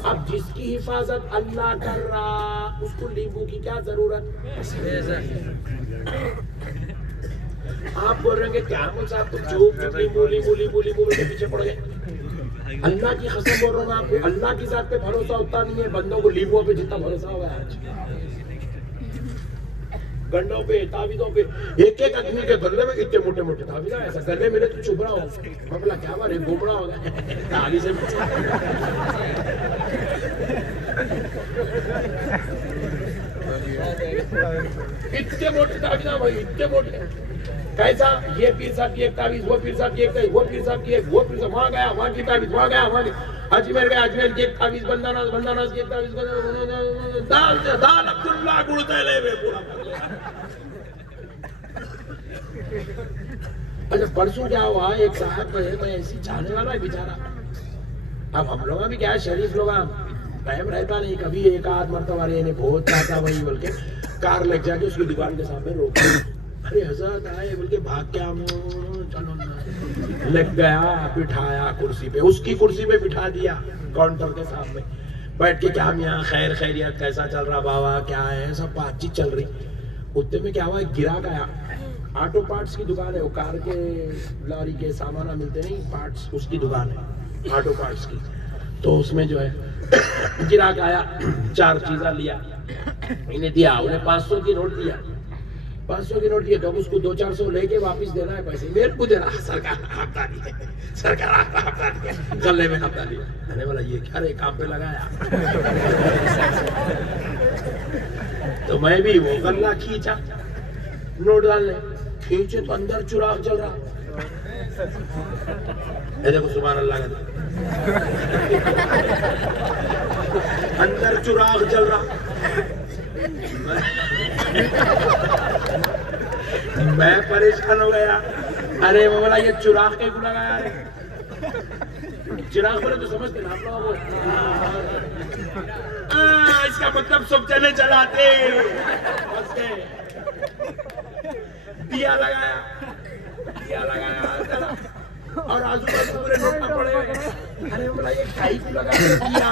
अब जिसकी हिफाजत अल्लाह कर रहा, उसको नींबू की क्या जरूरत? आप बोल रहे हैं क्या साहब तुम चुप नींबू के पीछे पड़ गए। अल्लाह की कसम बोल रहा हूँ आपको, अल्लाह की जात पे भरोसा उतना नहीं है, बंदों को नींबुओं पे जितना भरोसा हुआ है आज। गन्नों पे, तावीज़ों पे, एक एक आदमी के गले में इतने मोटे मोटे तावीज़, ऐसा गले मिले तो चुप रहा हो, मैं बोला क्या बात है, घूमड़ा हो गया ताली से। इतने मोटे ताबीज ना भाई, इतने मोटे। कैसा? ये पीर साहब की एक ताबीज, वो पीर साहब की एक ताबीज, वो पीर साहब की एक, वो पीर साहब वहां गया, वहां की ताबीज, वहां गया, वहां की अजमेर गया, अजमेर की एक ताबीज, बंदानास, बंदानास की एक ताबीज, दाल दाल अब्दुल्ला गुड़ते ले वे पूरा। अच्छा परसों क्या हुआ, एक साहब है, मैं ऐसी चाहने वाला है बेचारा। अब हम लोग भी क्या है, शरीफ लोग टाइम रहता नहीं, कभी एक आध मरतबा ने बहुत चाहता वही बोल के कार लग जाके उसकी दुकान के सामने रोक, अरे हजरत आए बोल के भाग के चलो ना, लग गया, बिठाया कुर्सी पे, उसकी कुर्सी पे बिठा दिया काउंटर के सामने, बैठ के क्या मियाँ खैर खैरियत, कैसा चल रहा बाबा, क्या है, सब बातचीत चल रही। उतने में क्या हुआ, गिराक आया, ऑटो पार्ट्स की दुकान है, वो कार के लॉरी के सामान मिलते नहीं पार्ट्स, उसकी दुकान है ऑटो पार्ट्स की। तो उसमें जो है गिराक आया, 4 चीज़ा लिया, इन्हें दिया, उन्हें 500 की नोट दिया, 500 की नोट दिया, तो उसको 200-400 लेके वापस देना है पैसे, मेरे को देना, सरकार हफ्ता दिए, सरकार हफ्ता दिए, गले में हफ्ता दिया। मैंने बोला ये क्या रे, काम पे लगाया। तो मैं भी वो गल्ला खींचा, नोट डालने खींचे तो अंदर चुराग चल रहा। देखो सुभान अल्लाह का, अंदर चुराग चल रहा। मैं परेशान हो गया, अरे वो बोला ये चुराग के को लगाया है, चिराग बोले तो समझते ना आप लोगों को, इसका मतलब सब जने जलाते, दिया लगाया, दिया लगाया और आजू बाजू पूरे नोट में पड़े हुए। अरे बोला ये काई को लगा दिया।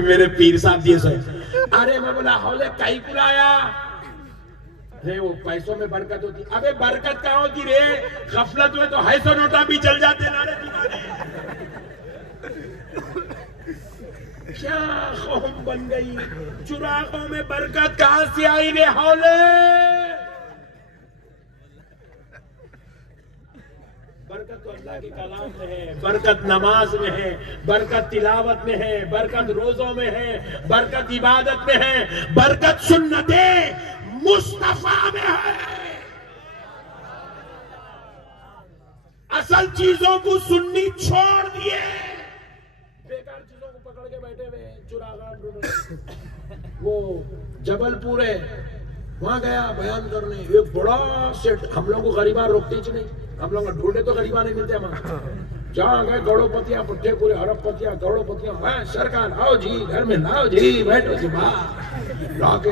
मेरे पीर साहब दिए सर, अरे मैं बोला हौले काई को लाया, अरे वो पैसों में बरकत होती, अबे बरकत कहाँ होती रे, गफलत में तो 250 नोटा भी चल जाते ना रे तुम्हारे। क्या कौम बन गई, चुरागों में बरकत कहाँ से आई रे हौले। बरकत तो अल्लाह के कलाम में है, बरकत नमाज में है, बरकत तिलावत में है, बरकत रोजों में है, बरकत इबादत में है, बरकत सुन्नते मुस्तफा में है। असल चीजों को सुन्नी छोड़ दिए, बेकार चीजों को पकड़ के बैठे हुए चुरागा। वो जबलपुर है, वहां गया बयान करने, एक बड़ा सेट, हम लोग को गरीबा रोकते ही नहीं, हम लोग ढूंढे तो गरीबा नहीं मिलते हमारे, जहाँ गए करोड़पतियां, पट्टे पूरे अरबपतियां, करोड़पतियां, मैं सरकार आओ जी, घर में लाओ जी, बैठो जी, लाके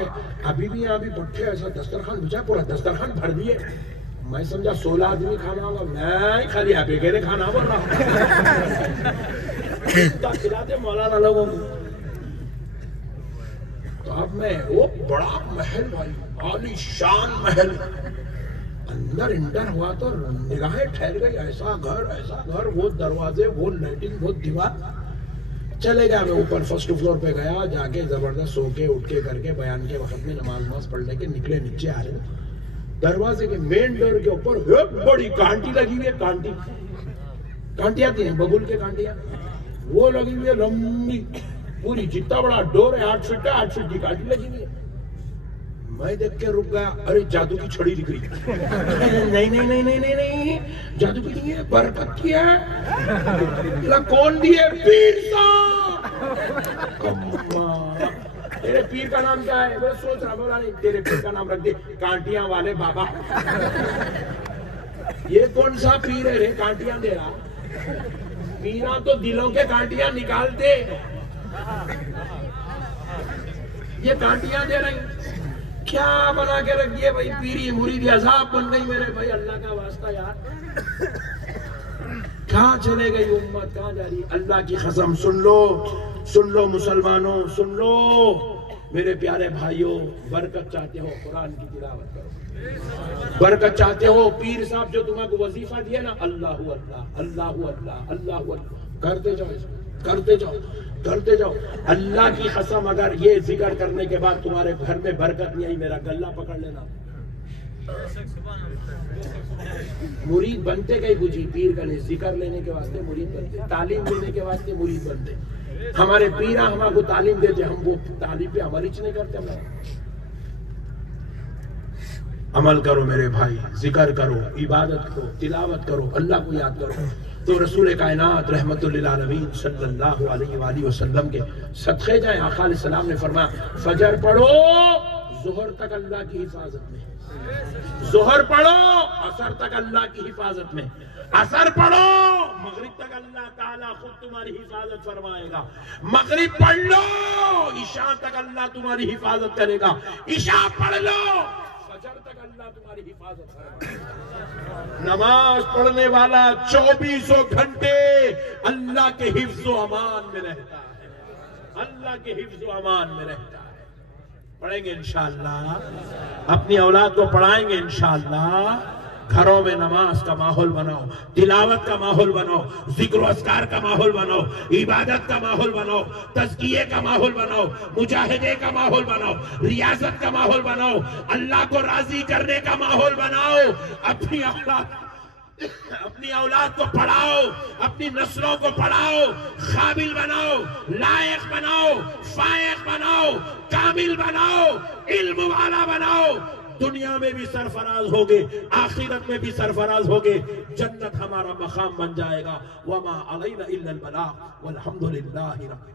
अभी भी यहाँ भी पट्टे ऐसा दस्तरखान बिछा, पूरा दस्तरखान भर दिए। मैं समझा 16 आदमी खाना होगा, मैं खाली आप अकेले खाना बोल रहा हूँ, खिलाते मौलाना लोगों को। तो अब मैं वो बड़ा महल भाई, आलीशान महल, अंदर इंटर हुआ तो निगाहें ठहर गई, ऐसा घर, वो दरवाजे, वो लाइटिंग, वो दीवार। चले गया मैं ऊपर फर्स्ट फ्लोर पे गया, जाके जबरदस्त सो के उठ के करके बयान के वक्त में नमाज पढ़ लेके निकले, नीचे आ रहे, दरवाजे के मेन डोर के ऊपर एक बड़ी कांटी लगी हुई है, कांटी आती है बबूल के कांटियां, वो लगी हुई है लंबी पूरी, जितना बड़ा डोर है 8 फीट का, 8 फीट की कांटी लगी हुई है। मैं देख के रुक गया, अरे जादू की छड़ी दिख रही। नहीं, जादू की नहीं है, बरकत की है। कौन दिए? पीर साहब। तेरे पीर का नाम क्या है? मैं सोच रहा, बोला नहीं, तेरे पीर का नाम रख दे कांटियां वाले बाबा। ये कौन सा पीर है रे, कांटियां दे रहा? पीरा तो दिलों के कांटियां निकालते, ये कांटियां दे रही, क्या बना के रख दिए भाई, पीरी मुरीदी अजाब बन गई मेरे भाई, अल्लाह का वास्ता यार, कहाँ चले गई उम्मत, कहाँ जा रही? अल्लाह की कसम सुन लो मुसलमानों, सुन लो मेरे प्यारे भाइयों, बरकत चाहते हो कुरान की तिलावत करो, बरकत चाहते हो, पीर साहब जो तुम्हारे वजीफा दिया ना, अल्लाहु अल्लाह अल्लाहु अल्लाह अल्लाहु अल्लाह करते जाओ, करते जाओ। अल्लाह की कसम अगर ये जिक्र करने के बाद तुम्हारे घर में बरकत नहीं आई, मेरा गल्ला पकड़ लेना। मुरीद बनते गए बुझी, पीर का नहीं, जिक्र लेने के वास्ते मुरीद बनते, तालीम देने के वास्ते मुरीद बनते। हमारे पीरा हमारे तालीम देते, हम वो तालीम पे अमल ही नहीं करते। अमल करो मेरे भाई, जिक्र करो, इबादत करो, तिलावत करो, अल्लाह को याद करो। तो रसूल कायनात रहमतुल्लिल आलमीन सल्लल्लाहु अलैहि वसल्लम के सदक़े जाए। आका अलैहिस्सलाम ने फरमाया फजर पढ़ो जोहर तक अल्लाह की हिफाजत में, जोहर पढ़ो असर तक अल्लाह की हिफाजत में, असर पढ़ो मगरिब तक अल्लाह ताला खुद तुम्हारी हिफाजत फरमाएगा, मगरिब पढ़ लो ईशा तक अल्लाह तुम्हारी हिफाजत करेगा, ईशा पढ़ लो फजर तक अल्लाह तुम्हारी हिफाजत करेगा। नमाज पढ़ने वाला 24 घंटे अल्लाह के हिफ्ज़ो अमान में रहता है, अल्लाह के हिफ्ज़ो अमान में रहता है। पढ़ेंगे इंशाअल्लाह, अपनी औलाद को पढ़ाएंगे इंशाअल्लाह। घरों में नमाज का माहौल बनाओ, तिलावत का माहौल बनाओ, जिक्र अस्कार का माहौल बनाओ, इबादत का माहौल बनाओ, तज़किये का माहौल बनाओ, मुजाहिदे का माहौल बनाओ, रियासत का माहौल बनाओ, अल्लाह को राजी करने का माहौल बनाओ। अपनी औलाद को पढ़ाओ, अपनी नस्लों को पढ़ाओ, काबिल बनाओ, लायक बनाओ, फायक बनाओ, कामिल बनाओ, इल्म वाला बनाओ। दुनिया में भी सरफराज होगे, आखिरत में भी सरफराज होगे, जन्नत हमारा मकाम बन जाएगा। वमा अलैना इल्लल बलाग वल्हम्दुलिल्लाहि रब्बिल